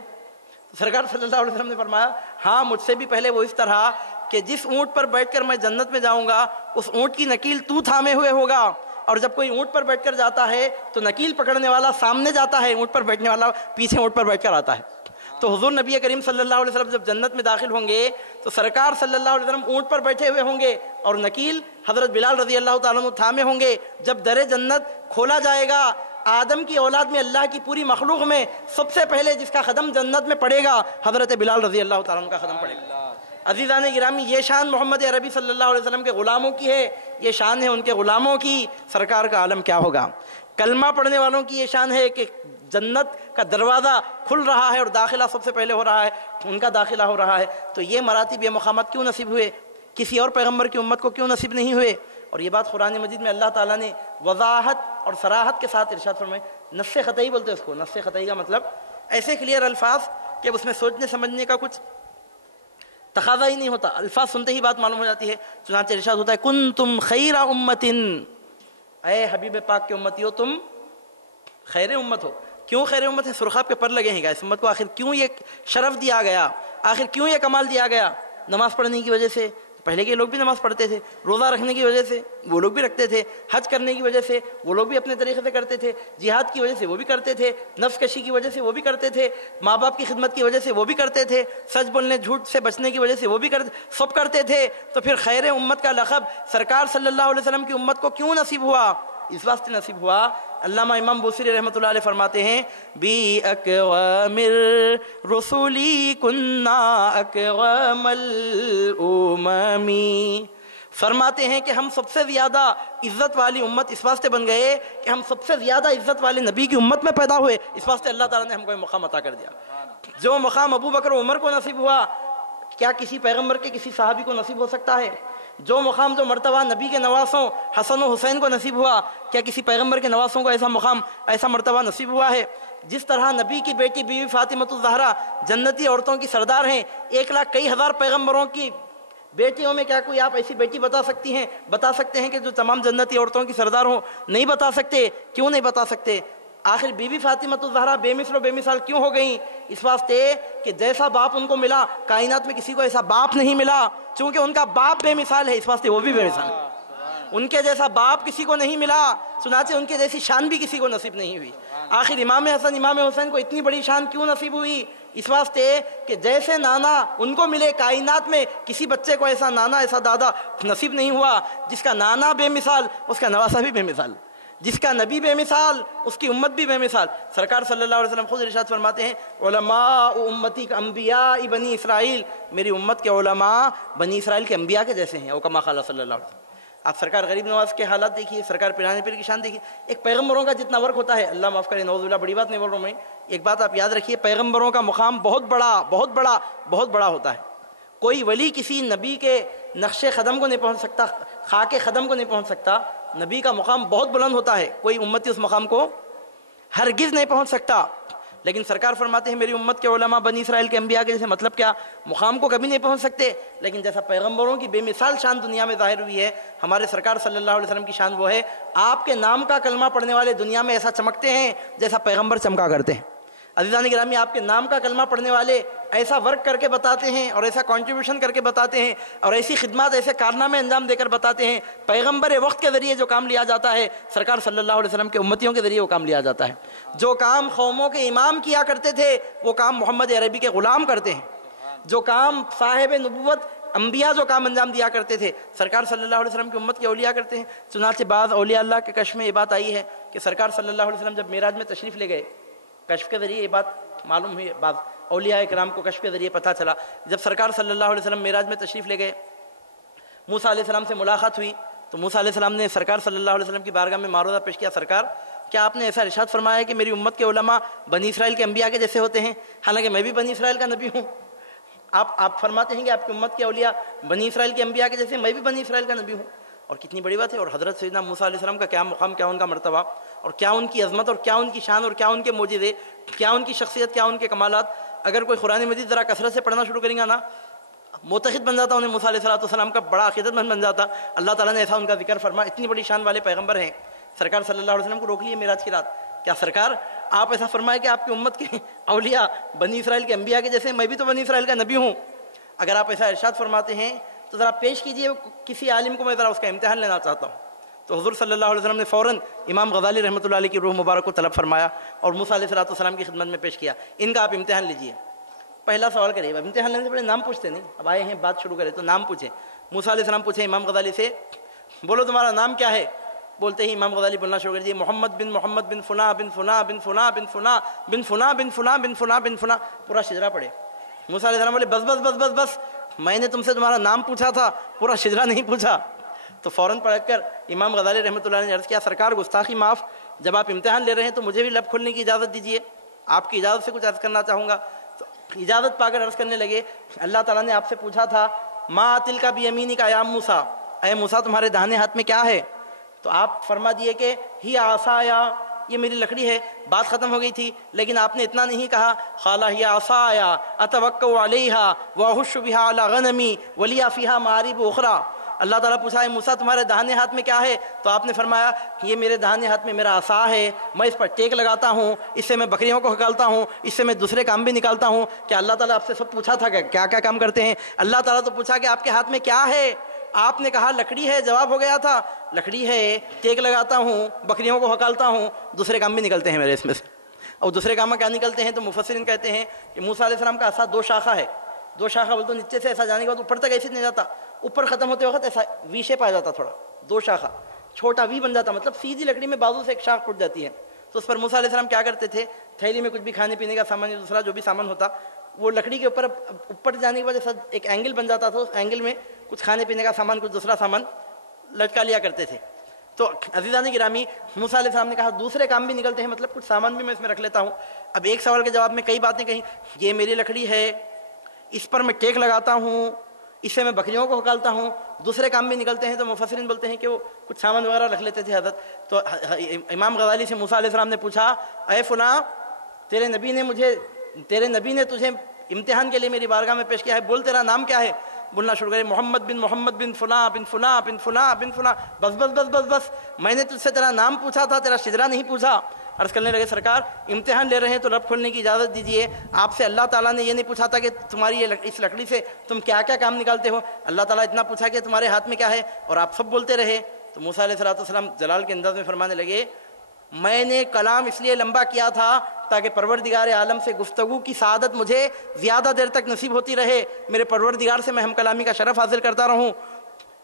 سرکار صلی اللہ علیہ وسلم نے فرمایا ہاں مجھ سے بھی پہلے، وہ اس طرح کہ جس اونٹ پر بیٹھ کر میں جنت میں جاؤں گا اس اونٹ کی نکیل تو تھامے ہوئے ہوگا، اور جب کوئی اونٹ پر بیٹھ کر جاتا ہے تو نکیل پکڑنے والا سامنے جاتا ہے، اونٹ پر بیٹھنے والا پیچھے اونٹ پر بیٹھ کر آتا ہے۔ تو حضور نبی کریم صلی اللہ علیہ وسلم جب جنت میں داخل ہوں گے تو سرکار صلی اللہ علیہ وسلم اونٹ پر بیٹھے ہوئے ہوں گے اور نکیل حضرت بلال رضی اللہ تعالیٰ عنہ تھامے ہوں گے۔ جب در جنت کھولا جائے گا، آدم کی اولاد میں اللہ کی پوری مخلوق میں سب سے پہلے جس کا قدم جنت میں پڑے گا حضرت بلال رضی اللہ تعالیٰ عنہ کا قدم پڑے گا۔ عزیزان گرامی یہ شان محمد عربی صلی اللہ علیہ وسلم کے غلاموں کی ہے، یہ شان ہے ان کے غلاموں کی، سرکار کا عالم کیا ہوگا۔ کلمہ پڑھنے والوں کی یہ شان ہے کہ جنت کا دروازہ کھل رہا ہے اور داخلہ سب سے پہلے ہو رہا ہے، ان کا داخلہ ہو رہا ہے۔ تو یہ مراتب، یہ مقامات کیوں نصیب ہوئے؟ کسی اور پیغمبر کی امت کو کیوں نصیب نہیں ہوئے؟ اور یہ بات قرآن مجید میں اللہ تعالیٰ نے وضاحت اور صراحت کے ساتھ ارشاد فرمائے۔ نص قطعی بولتے ہیں اس کو، نص قطعی کا مطلب ایسے کلیئر الفاظ کہ اس میں سوچنے سمجھنے کا کچھ تقاضا ہی نہیں ہوتا، الفاظ سنتے ہی بات معلوم ہو جاتی ہے۔ چنانچہ ارشاد ہوتا ہے کنتم خیر امت، اے حبیب پاک کے امتیو تم خیر امت ہو۔ کیوں خیر امت ہے؟ سرخاب کے پر لگے ہیں گا اس امت کو، آخر کیوں یہ شرف دیا گیا، آخر کیوں یہ کمال دیا گیا؟ نماز پڑھنے کی وجہ سے، پہلے کے لوگ بھی نماز پڑھتے تھے، روزہ رکھنے کی وجہ سے وہ لوگ بھی رکھتے تھے، حج کرنے کی وجہ سے وہ لوگ بھی اپنے طریقے سے کرتے تھے، جہاد کی وجہ سے وہ بھی کرتے تھے، نفس کشی کی وجہ سے وہ بھی کرتے تھے، ماں باپ کی خدمت کی وجہ سے وہ بھی کرتے تھے، سچ بولنے جھوٹ سے بچنے کی وجہ سے وہ بھی سب کرتے تھے۔ تو پھر خیر امت کا لقب سرکار صلی اللہ علیہ وسلم کی امت کو کیوں نصیب ہوا؟ اس واسطے نصیب ہوا، علامہ امام بوصیری رحمۃ اللہ علیہ فرماتے ہیں بی اکوام الرسول کنا اکوام الامم، فرماتے ہیں کہ ہم سب سے زیادہ عزت والی امت اس واسطے بن گئے کہ ہم سب سے زیادہ عزت والے نبی کی امت میں پیدا ہوئے، اس واسطے اللہ تعالیٰ نے ہم کو یہ مقام عطا کر دیا۔ جو مقام ابو بکر و عمر کو نصیب ہوا کیا کسی پیغمبر کے کسی صحابی کو نصیب ہو سکتا ہے؟ جو مقام جو مرتبہ نبی کے نواسوں حسن و حسین کو نصیب ہوا کیا کسی پیغمبر کے نواسوں کو ایسا مقام ایسا مرتبہ نصیب ہوا ہے؟ جس طرح نبی کی بیٹی بیوی فاطمۃ الزہرا جنتی عورتوں کی سردار ہیں، 1,00,000 پیغمبروں کی بیٹیوں میں کیا کوئی آپ ایسی بیٹی بتا سکتے ہیں کہ جو تمام جنتی عورتوں کی سردار ہوں؟ نہیں بتا سکتے۔ کیوں نہیں بتا سکتے؟ آخر بی بی فاطمۃ الزہرا بے مثل و بے مثال کیوں ہو گئیں؟ اس واسطے کہ جیسا باپ ان کو ملا کائنات میں کسی کو ایسا باپ نہیں ملا، چونکہ ان کا باپ بے مثال ہے اس واسطے وہ بھی بے مثال ہے۔ ان کے جیسا باپ کسی کو نہیں ملا، چنانچہ ان کے جیسی شان بھی کسی کو نصیب نہیں ہوئی۔ آخر امام حسن امام حسین کو اتنی بڑی شان کیوں نصیب ہوئی؟ اس واسطے کہ جیسے نانا ان کو ملے کائنات میں کسی بچے کو ایسا نانا ایسا دادا نصیب نہیں ہوا۔ جس کا نانا بے مثال اس کا نواسا بھی بے مثال، جس کا نبی بے مثال اس کی امت بھی بے مثال۔ سرکار صلی اللہ علیہ وسلم خود ارشاد فرماتے ہیں علماء امتی کا انبیاء بنی اسرائیل، میری امت کے علماء بنی اسرائیل کے انبیاء کے جیسے ہیں، او کما قال صلی اللہ علیہ وسلم۔ آپ سرکار غریب نواز کے حالات دیکھیے، سرکار پیرانے پیر کی شان دیکھیے، ایک پیغمبروں کا جتنا ورک ہوتا ہے، اللہ معاف کرے نعوذ باللہ بڑی بات نہیں بول رہا ہوں میں، ایک بات آپ یاد رکھیے، پیغمبروں کا مقام بہت بڑا ہوتا ہے۔ کوئی ولی کسی نبی کے نقش قدم کو نہیں پہنچ سکتا، خاک قدم کو نہیں پہنچ سکتا۔ نبی کا مقام بہت بلند ہوتا ہے، کوئی امتی اس مقام کو ہرگز نہیں پہنچ سکتا۔ لیکن سرکار فرماتے ہیں میری امت کے علماء بنی اسرائیل کے انبیاء کے جیسے، مطلب کیا؟ مقام کو کبھی نہیں پہنچ سکتے، لیکن جیسا پیغمبروں کی بے مثال شان دنیا میں ظاہر ہوئی ہے، ہمارے سرکار صلی اللہ علیہ وسلم کی شان وہ ہے آپ کے نام کا کلمہ پڑھنے والے دنیا میں ایسا چمکتے ہیں جیسا پیغمبر چمکا کرتے ہیں۔ عزیزان گرامی، آپ کے نام کا کلمہ پڑھنے والے ایسا ورک کر کے بتاتے ہیں اور ایسا کنٹریبیوشن کر کے بتاتے ہیں اور ایسی خدمات ایسے کارنامے انجام دے کر بتاتے ہیں، پیغمبر وقت کے ذریعے جو کام لیا جاتا ہے سرکار صلی اللہ علیہ وسلم کے امتیوں کے ذریعے وہ کام لیا جاتا ہے۔ جو کام قوموں کے امام کیا کرتے تھے وہ کام محمد عربی کے غلام کرتے ہیں، جو کام صاحب نبوت انبیاء جو کام انجام دیا کرتے تھے سرکار صلی اللہ علیہ وسلم کی امت کے اولیاء کرتے ہیں۔ چنانچہ بعض اولیاء اللہ کے کشف میں یہ بات آئی ہے کہ سرکار صلی اللہ علیہ وسلم جب معراج میں تشریف لے گئے، کشف کے ذریعے یہ بات معلوم ہوئی، بعض اولیاء کرام کو کشف کے ذریعے پتہ چلا، جب سرکار صلی اللہ علیہ وسلم معراج میں تشریف لے گئے، موسیٰ علیہ السلام سے ملاقات ہوئی تو موسیٰ علیہ السلام نے سرکار صلی اللہ علیہ وسلم کی بارگاہ میں معروضہ پیش کیا، سرکار کیا آپ نے ایسا ارشاد فرمایا ہے کہ میری امت کے علماء بنی اسرائیل کے انبیاء کے جیسے ہوتے ہیں، حالانکہ میں بھی بنی اسرائیل کا نبی ہوں؟ آپ فرماتے ہیں کہ آپ کی امت کے اولیاء بنی اسرائیل کے انبیاء کے جیسے، میں بھی بنی اسرائیل کا نبی ہوں، اور کتنی بڑی بات ہے۔ اور حضرت سیدنا موسیٰ علیہ السلام کا کیا مقام، کیا ان کا مرتبہ، اور کیا ان کی عظمت، اور کیا ان کی شان، اور کیا ان کے معجزے، کیا ان کی شخصیت، کیا ان کے کمالات۔ اگر کوئی قرآن مجید ذرا کثرت سے پڑھنا شروع کریں گا نا، متحد بن جاتا انہیں، موسیٰ علیہ السلام کا بڑا عقیدت مند بن جاتا۔ اللہ تعالیٰ نے ایسا ان کا ذکر فرما، اتنی بڑی شان والے پیغمبر ہیں۔ سرکار صلی اللہ علیہ وسلم کو روک لیے معراج کی رات، کیا سرکار آپ ایسا فرمائے کہ آپ کی امت کے اولیاء بنی اسرائیل کے انبیاء کے جیسے، میں بھی تو بنی اسرائیل کا نبی ہوں؟ اگر آپ ایسا ارشاد فرماتے ہیں تو ذرا پیش کیجئے کسی عالم کو، میں ذرا اس کا امتحان لینا چاہتا ہوں۔ تو حضور صلی اللہ علیہ وسلم نے فوراً امام غزالی رحمۃ اللہ علیہ کی روح مبارک کو طلب فرمایا اور موسیٰ علیہ السلام کی خدمت میں پیش کیا، ان کا آپ امتحان لیجئے۔ پہلا سوال کریے، امتحان لینے سے پہلے نام پوچھتے نہیں، اب آئے ہیں بات شروع کرے تو نام پوچھیں۔ موسیٰ علیہ السلام پوچھیں امام غزالی سے، بولو تمہارا نام کیا ہے؟ بولتے ہی امام غزالی بولنا شروع کر دیے، محمد بن فلاں بن فلاں بن فلاں بن فلاں بن فلاں بن فلاں بن فلاں بن فلاں، پورا شجرا پڑھے۔ موسیٰ علیہ السلام بولے بس بس بس بس بس، میں نے تم سے تمہارا نام پوچھا تھا، پورا شجرا نہیں پوچھا۔ تو فوراً پڑھ کر امام غزالی رحمۃ اللہ نے عرض کیا، سرکار گستاخی معاف، جب آپ امتحان لے رہے ہیں تو مجھے بھی لب کھولنے کی اجازت دیجیے، آپ کی اجازت سے کچھ عرض کرنا چاہوں گا۔ تو اجازت پا کر عرض کرنے لگے، اللہ تعالیٰ نے آپ سے پوچھا تھا ما تلک بیمینک یا موسیٰ، اے موسیٰ تمہارے داہنے ہاتھ میں کیا ہے؟ تو آپ فرما دیے کہ ہی عصایا، یہ میری لکڑی ہے۔ بات ختم ہو گئی تھی، لیکن آپ نے اتنا نہیں کہا، قال ہی عصایا اتوکل علیہا واحش بہا علی غنمی ولی فیہا معارب اخری۔ اللہ تعالیٰ پوچھا ہے موسیٰ تمہارے داہنے ہاتھ میں کیا ہے؟ تو آپ نے فرمایا یہ میرے داہنے ہاتھ میں میرا عصا ہے، میں اس پر ٹیک لگاتا ہوں، اس سے میں بکریوں کو ہکالتا ہوں، اس سے میں دوسرے کام بھی نکالتا ہوں۔ کہ اللہ تعالیٰ آپ سے سب پوچھا تھا کہ کیا کیا کام کرتے ہیں؟ اللہ تعالیٰ تو پوچھا کہ آپ کے ہاتھ میں کیا ہے؟ آپ نے کہا لکڑی ہے، جواب ہو گیا تھا لکڑی ہے، ٹیک لگاتا ہوں، بکریوں کو ہکالتا ہوں، دوسرے کام بھی نکلتے ہیں میرے اس میں سے۔ اور دوسرے کام میں کیا نکلتے ہیں؟ تو مفسرین کہتے ہیں کہ موسیٰ علیہ السلام کا عصا دو شاخہ ہے، دو شاخہ بول تو نیچے سے ایسا جانے کے بعد اوپر تک ایسے نہیں جاتا، اوپر ختم ہوتے وقت ایسا وی شیپ آ جاتا، تھوڑا دو شاخہ چھوٹا وی بن جاتا، مطلب سیدھی لکڑی میں بازو سے ایک شاخ ٹوٹ جاتی ہے۔ تو اس پر موسیٰ علیہ السلام کیا کرتے تھے، تھیلی میں کچھ بھی کھانے پینے کا سامان یا دوسرا جو بھی سامان ہوتا، وہ لکڑی کے اوپر جانے کے بعد ایسا ایک اینگل بن جاتا تھا، اس اینگل میں کچھ کھانے پینے کا سامان کچھ دوسرا سامان لٹکا لیا کرتے تھے۔ تو عزیزان گرامی، موسیٰ علیہ السلام نے کہا دوسرے کام بھی نکلتے ہیں، مطلب کچھ سامان بھی میں اس میں رکھ لیتا ہوں۔ اب ایک سوال کے جواب میں کئی باتیں کہیں، یہ میری لکڑی ہے، اس پر میں ٹیک لگاتا ہوں، اس سے میں بکریوں کو ہکالتا ہوں، دوسرے کام بھی نکلتے ہیں۔ تو مفسرین بولتے ہیں کہ وہ کچھ سامان وغیرہ رکھ لیتے تھے حضرت۔ تو امام غزالی سے موسیٰ علیہ السلام نے پوچھا، اے فلاں تیرے نبی نے تجھے امتحان کے لیے میری بارگاہ میں پیش کیا ہے، بول تیرا نام کیا ہے؟ بولنا شروع کرے، محمد بن فلاں بن فلاں بن فلاں بن فلاں، بس بس بس بس بس، میں نے تجھ سے تیرا نام پوچھا تھا، تیرا شجرا نہیں پوچھا۔ عرض کرنے لگے، سرکار امتحان لے رہے ہیں تو رب کھولنے کی اجازت دیجیے، آپ سے اللہ تعالیٰ نے یہ نہیں پوچھا تھا کہ تمہاری اس لکڑی سے تم کیا کیا کام نکالتے ہو، اللہ تعالیٰ اتنا پوچھا کہ تمہارے ہاتھ میں کیا ہے، اور آپ سب بولتے رہے۔ تو موسیٰ علیہ السلام جلال کے انداز میں فرمانے لگے، میں نے کلام اس لیے لمبا کیا تھا تاکہ پروردگار عالم سے گفتگو کی سعادت مجھے زیادہ دیر تک نصیب ہوتی رہے، میرے پروردگار سے میں ہم کلامی کا شرف حاصل کرتا رہوں۔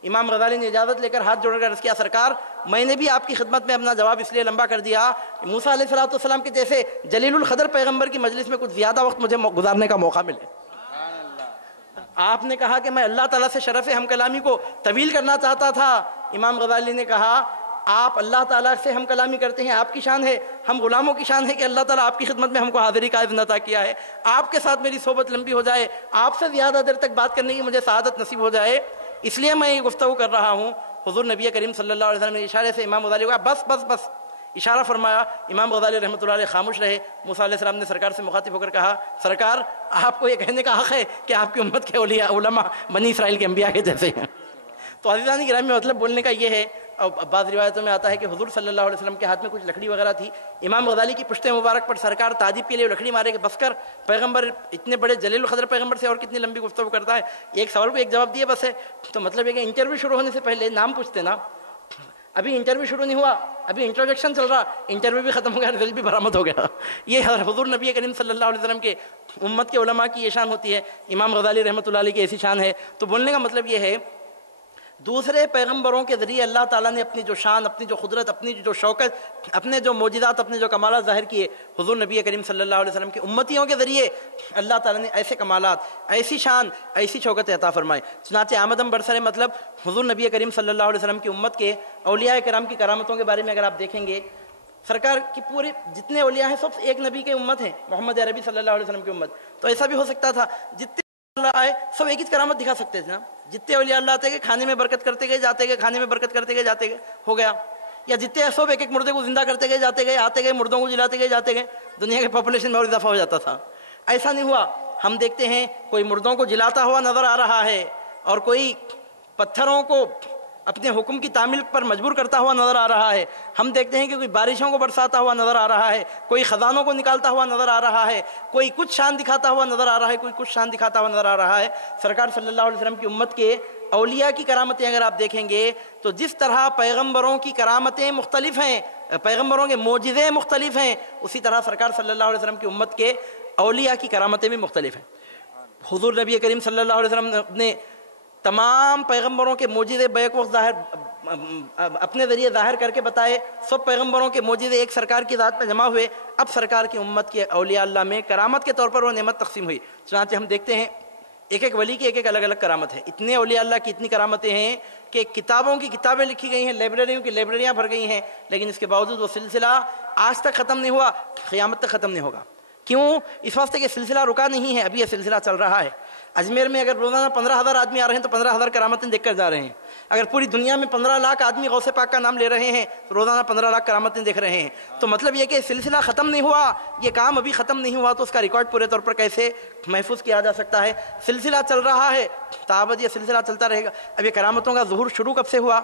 امام غزالی نے اجازت لے کر ہاتھ جوڑ کر عرض کیا، سرکار میں نے بھی آپ کی خدمت میں اپنا جواب اس لیے لمبا کر دیا، موسیٰ علیہ السلام کے جیسے جلیل القدر پیغمبر کی مجلس میں کچھ زیادہ وقت مجھے گزارنے کا موقع ملے۔ آپ نے کہا کہ میں اللہ تعالیٰ سے شرف ہم کلامی کو طویل کرنا چاہتا تھا۔ امام غزالی نے کہا، آپ اللہ تعالیٰ سے ہم کلامی کرتے ہیں، آپ کی شان ہے، ہم غلاموں کی شان ہے کہ اللہ تعالیٰ آپ کی خدمت میں ہم کو حاضری کا اذن عطا کیا ہے، آپ کے ساتھ میری صحبت لمبی ہو جائے، آپ سے زیادہ دیر تک بات کرنے کی مجھے سعادت نصیب ہو جائے، اس لیے میں یہ گفتگو کر رہا ہوں۔ حضور نبی کریم صلی اللہ علیہ وسلم نے اشارے سے امام غزالی کو کہا، بس بس بس، اشارہ فرمایا۔ امام غزالی رحمۃ اللہ علیہ خاموش رہے۔ موسیٰ علیہ السلام نے سرکار سے مخاطب ہو کر کہا، سرکار آپ کو یہ کہنے کا حق ہے کہ آپ کی امت کے اولیاء علماء بنی اسرائیل کے انبیاء کے جیسے ہیں۔ تو عزیزان گرامی، مطلب بولنے کا یہ ہے، اور بعض روایتوں میں آتا ہے کہ حضور صلی اللہ علیہ وسلم کے ہاتھ میں کچھ لکڑی وغیرہ تھی، امام غزالی کی پشت مبارک پر سرکار تعجب کے لیے لکڑی مارے کہ بس کر، پیغمبر اتنے بڑے جلیل القدر پیغمبر سے اور کتنی لمبی گفتگو کرتا ہے، ایک سوال کو ایک جواب دیے بس ہے۔ تو مطلب یہ کہ انٹرویو شروع ہونے سے پہلے نام پوچھتے نا۔ ابھی انٹرویو شروع نہیں ہوا, ابھی انٹروڈکشن چل رہا, انٹرویو بھی ختم ہو گیا, رزلٹ بھی برآمد ہو گیا. یہ حضور نبی کریم صلی اللہ علیہ وسلم کے امت کے علماء کی یہ شان ہوتی ہے. امام غزالی رحمۃ اللہ علیہ کی ایسی شان ہے. تو بولنے کا مطلب یہ ہے دوسرے پیغمبروں کے ذریعے اللہ تعالیٰ نے اپنی جو شان, اپنی جو قدرت, اپنی جو شوکت, اپنے جو معجزات, اپنے جو کمالات ظاہر کیے, حضور نبی کریم صلی اللہ علیہ وسلم کے امتیوں کے ذریعے اللہ تعالیٰ نے ایسے کمالات, ایسی شان, ایسی شوکت عطا فرمائے. چنانچہ آمدم برسر مطلب حضور نبی کریم صلی اللہ علیہ وسلم کی امت کے اولیاء کرام کی کرامتوں کے بارے میں اگر آپ دیکھیں گے, سرکار کی پورے جتنے اولیاء ہیں سب ایک نبی کے امت ہیں, محمد عربی صلی اللہ علیہ وسلم کی امت. تو ایسا بھی ہو سکتا تھا جتنے اللہ آئے سب ایک ہی کرامت دکھا سکتے تھے نا. جتنے اولیاء اللہ آتے گئے کھانے میں برکت کرتے گئے جاتے گئے, کھانے میں برکت کرتے گئے جاتے گئے, ہو گیا. یا جتنے سب ایک ایک مردے کو زندہ کرتے گئے جاتے گئے, آتے گئے مردوں کو جلاتے گئے جاتے گئے, دنیا کے پاپولیشن میں اور اضافہ ہو جاتا تھا. ایسا نہیں ہوا. ہم دیکھتے ہیں کوئی مردوں کو جلاتا ہوا نظر آ رہا ہے, اور کوئی پتھروں کو اپنے حکم کی تعمیل پر مجبور کرتا ہوا نظر آ رہا ہے. ہم دیکھتے ہیں کہ کوئی بارشوں کو برساتا ہوا نظر آ رہا ہے, کوئی خزانوں کو نکالتا ہوا نظر آ رہا ہے, کوئی کچھ شان دکھاتا ہوا نظر آ رہا ہے, کوئی کچھ شان دکھاتا ہوا نظر آ رہا ہے. سرکار صلی اللہ علیہ وسلم کی امت کے اولیاء کی کرامتیں اگر آپ دیکھیں گے تو جس طرح پیغمبروں کی کرامتیں مختلف ہیں, پیغمبروں کے معجزے مختلف ہیں, اسی طرح سرکار صلی اللہ علیہ وسلم کی امت کے اولیاء کی کرامتیں بھی مختلف ہیں. حضور نبی کریم صلی اللہ علیہ وسلم نے تمام پیغمبروں کے معجزے بیک وقت اپنے ذریعے ظاہر کر کے بتائے. سب پیغمبروں کے معجزے ایک سرکار کی ذات میں جمع ہوئے. اب سرکار کی امت کے اولیاء اللہ میں کرامت کے طور پر وہ نعمت تقسیم ہوئی. چنانچہ ہم دیکھتے ہیں ایک ایک ولی کی ایک ایک الگ الگ کرامت ہے. اتنے اولیاء اللہ کی اتنی کرامتیں ہیں کہ کتابوں کی کتابیں لکھی گئی ہیں, لائبریریوں کی لائبریریاں بھر گئی ہیں, لیکن اس کے باوجود وہ سلسلہ آج تک ختم نہیں ہوا, قیامت تک ختم نہیں ہوگا. کیوں؟ اس واسطے کہ سلسلہ رکا نہیں ہے, ابھی یہ سلسلہ چل رہا ہے. اجمیر میں اگر روزانہ 15,000 آدمی آ رہے ہیں تو 15,000 کرامتیں دیکھ کر جا رہے ہیں. اگر پوری دنیا میں 15 لاکھ آدمی غوث پاک کا نام لے رہے ہیں تو روزانہ 15 لاکھ کرامتیں دیکھ رہے ہیں. تو مطلب یہ کہ سلسلہ ختم نہیں ہوا, یہ کام ابھی ختم نہیں ہوا, تو اس کا ریکارڈ پورے طور پر کیسے محفوظ کیا جا سکتا ہے؟ سلسلہ چل رہا ہے, تابد یہ سلسلہ چلتا رہے گا. اب یہ کرامتوں کا ظہور شروع کب سے ہوا؟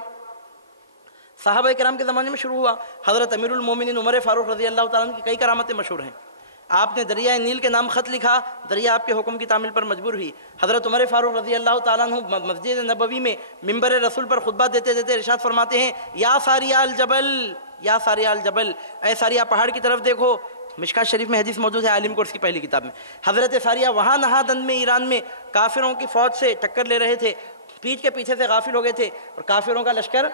صحابہ کرام کے زمانے میں شروع ہوا. حضرت امیر المومنین عمر فاروق رضی اللہ تعالیٰ عنہ کی کئی کرامتیں مشہور ہیں. آپ نے دریائے نیل کے نام خط لکھا, دریا آپ کے حکم کی تعمیل پر مجبور ہوئی. حضرت عمر فاروق رضی اللہ تعالیٰ عنہ مسجد نبوی میں منبر رسول پر خطبہ دیتے دیتے ارشاد فرماتے ہیں, یا ساریہ الجبل, یا ساریہ الجبل, اے ساریہ پہاڑ کی طرف دیکھو. مشکات شریف میں حدیث موجود ہے, عالم کورس کی پہلی کتاب میں. حضرت ساریہ وہاں نہادند میں ایران میں کافروں کی فوج سے ٹکر لے رہے تھے, پیٹھ کے پیچھے سے غافل ہو گئے تھے, اور کافروں کا لشکر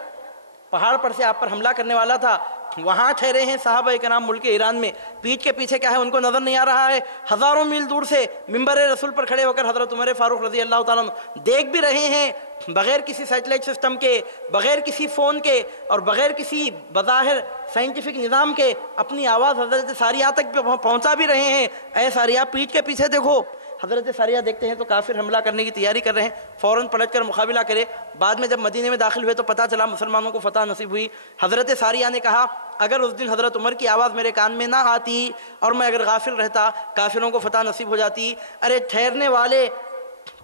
پہاڑ پر سے آپ پر حملہ کرنے والا تھا. وہاں ٹھہرے ہیں صحابہ کرام ملک ایران میں, پیٹھ کے پیچھے کیا ہے ان کو نظر نہیں آ رہا ہے. ہزاروں میل دور سے منبر رسول پر کھڑے ہو کر حضرت عمر فاروق رضی اللہ تعالیٰ عنہ دیکھ بھی رہے ہیں, بغیر کسی سیٹلائٹ سسٹم کے, بغیر کسی فون کے, اور بغیر کسی بظاہر سائنٹیفک نظام کے اپنی آواز حضرت ساریہ تک پہنچا بھی رہے ہیں. اے ساریہ پیٹھ کے پیچھے دیکھو. حضرت ساریہ دیکھتے ہیں تو کافر حملہ کرنے کی تیاری کر رہے ہیں, فوراً پلٹ کر مقابلہ کرے. بعد میں جب مدینے میں داخل ہوئے تو پتہ چلا مسلمانوں کو فتح نصیب ہوئی. حضرت ساریہ نے کہا, اگر اس دن حضرت عمر کی آواز میرے کان میں نہ آتی اور میں اگر غافل رہتا, کافروں کو فتح نصیب ہو جاتی. ارے ٹھہرنے والے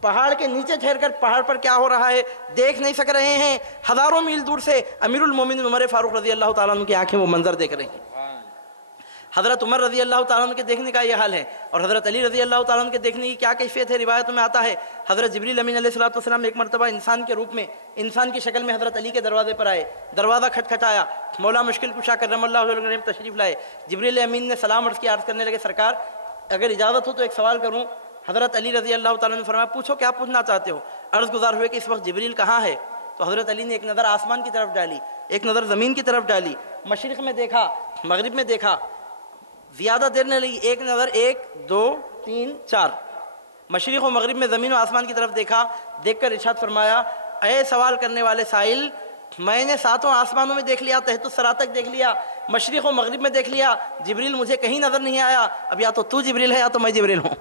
پہاڑ کے نیچے ٹھہر کر پہاڑ پر کیا ہو رہا ہے دیکھ نہیں سک رہے ہیں. ہزاروں میل دور سے امیر المومنین عمر فاروق رضی اللہ تعالیٰ عنہ کی آنکھیں وہ منظر دیکھ رہی ہیں. حضرت عمر رضی اللہ تعالیٰ عنہ کے دیکھنے کا یہ حال ہے, اور حضرت علی رضی اللہ تعالیٰ عنہ کے دیکھنے کی کیا کیفیت ہے؟ روایتوں میں آتا ہے حضرت جبریل امین علیہ الصلوۃ والسلام ایک مرتبہ انسان کے روپ میں, انسان کی شکل میں حضرت علی کے دروازے پر آئے. دروازہ کھٹکھٹایا, مولا مشکل کشا کرم اللہ وجہ نے تشریف لائے. جبریل امین نے سلام عرض کیا, عرض کرنے لگے, سرکار اگر اجازت ہو تو ایک سوال کروں. حضرت علی رضی اللہ تعالیٰ نے فرمایا, پوچھو کیا پوچھنا چاہتے ہو. عرض گزار ہوئے کہ اس وقت جبریل کہاں ہے؟ تو حضرت علی نے ایک نظر آسمان کی طرف ڈالی, ایک نظر زمین کی طرف ڈالی, مشرق میں دیکھا, مغرب میں دیکھا, زیادہ دیر نہیں لگی, ایک نظر 1 2 3 4 مشرق و مغرب میں زمین و آسمان کی طرف دیکھا. دیکھ کر ارشاد فرمایا, اے سوال کرنے والے سائل, میں نے 7 آسمانوں میں دیکھ لیا, تحت الثری تک دیکھ لیا, مشرق و مغرب میں دیکھ لیا, جبریل مجھے کہیں نظر نہیں آیا. اب یا تو جبریل ہے یا تو میں جبریل ہوں,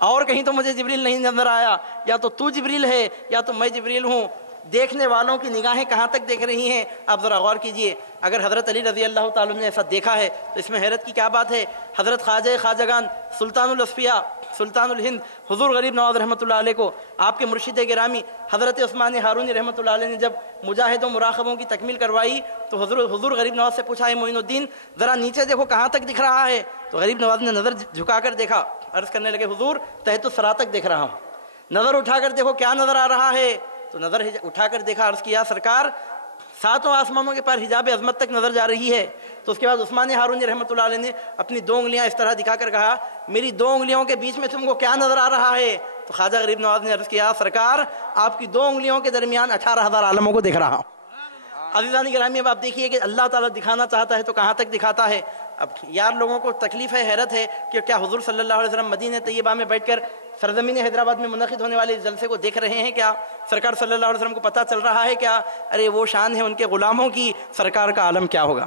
اور کہیں تو مجھے جبریل نہیں نظر آیا. یا تو جبریل ہے یا تو میں جبریل ہوں. دیکھنے والوں کی نگاہیں کہاں تک دیکھ رہی ہیں آپ ذرا غور کیجئے. اگر حضرت علی رضی اللہ تعالیٰ نے ایسا دیکھا ہے تو اس میں حیرت کی کیا بات ہے. حضرت خواجہ خواجگان سلطان الاصفیاء سلطان الہند حضور غریب نواز رحمۃ اللہ علیہ کو آپ کے مرشد گرامی حضرت عثمان ہارونی رحمۃ اللہ علیہ نے جب مجاہدوں مراقبوں کی تکمیل کروائی تو حضور غریب نواز سے پوچھا, ہے معین الدین ذرا نیچے دیکھو کہاں تک دکھ رہا ہے. تو غریب نواز نے نظر جھکا کر دیکھا, عرض کرنے لگے, حضور تحت الثری تک دیکھ رہا ہوں. نظر اٹھا کر دیکھو کیا نظر آ رہا ہے. تو نظر اٹھا کر دیکھا, عرض کیا, سرکار ساتوں آسمانوں کے پار حجاب عظمت تک نظر جا رہی ہے، تو اس کے بعد عثمان ہارونی رحمۃ اللہ علیہ نے اپنی 2 انگلیاں اس طرح دکھا کر کہا میری 2 انگلیوں کے بیچ میں تم کو کیا نظر آ رہا ہے؟ تو خواجہ غریب نواز نے عرض کیا سرکار آپ کی 2 انگلیوں کے درمیان 18,000 عالموں کو دیکھ رہا ہوں۔ عزیزان گرامی، اب آپ دیکھیے کہ اللہ تعالیٰ دکھانا چاہتا ہے تو کہاں تک دکھاتا ہے۔ اب یار لوگوں کو تکلیف ہے، حیرت ہے کہ کیا حضور صلی اللہ علیہ وسلم مدینہ طیبہ میں بیٹھ کر سرزمین حیدرآباد میں منعقد ہونے والے اس جلسے کو دیکھ رہے ہیں کیا؟ سرکار صلی اللہ علیہ وسلم کو پتہ چل رہا ہے کیا؟ ارے وہ شان ہے ان کے غلاموں کی، سرکار کا عالم کیا ہوگا؟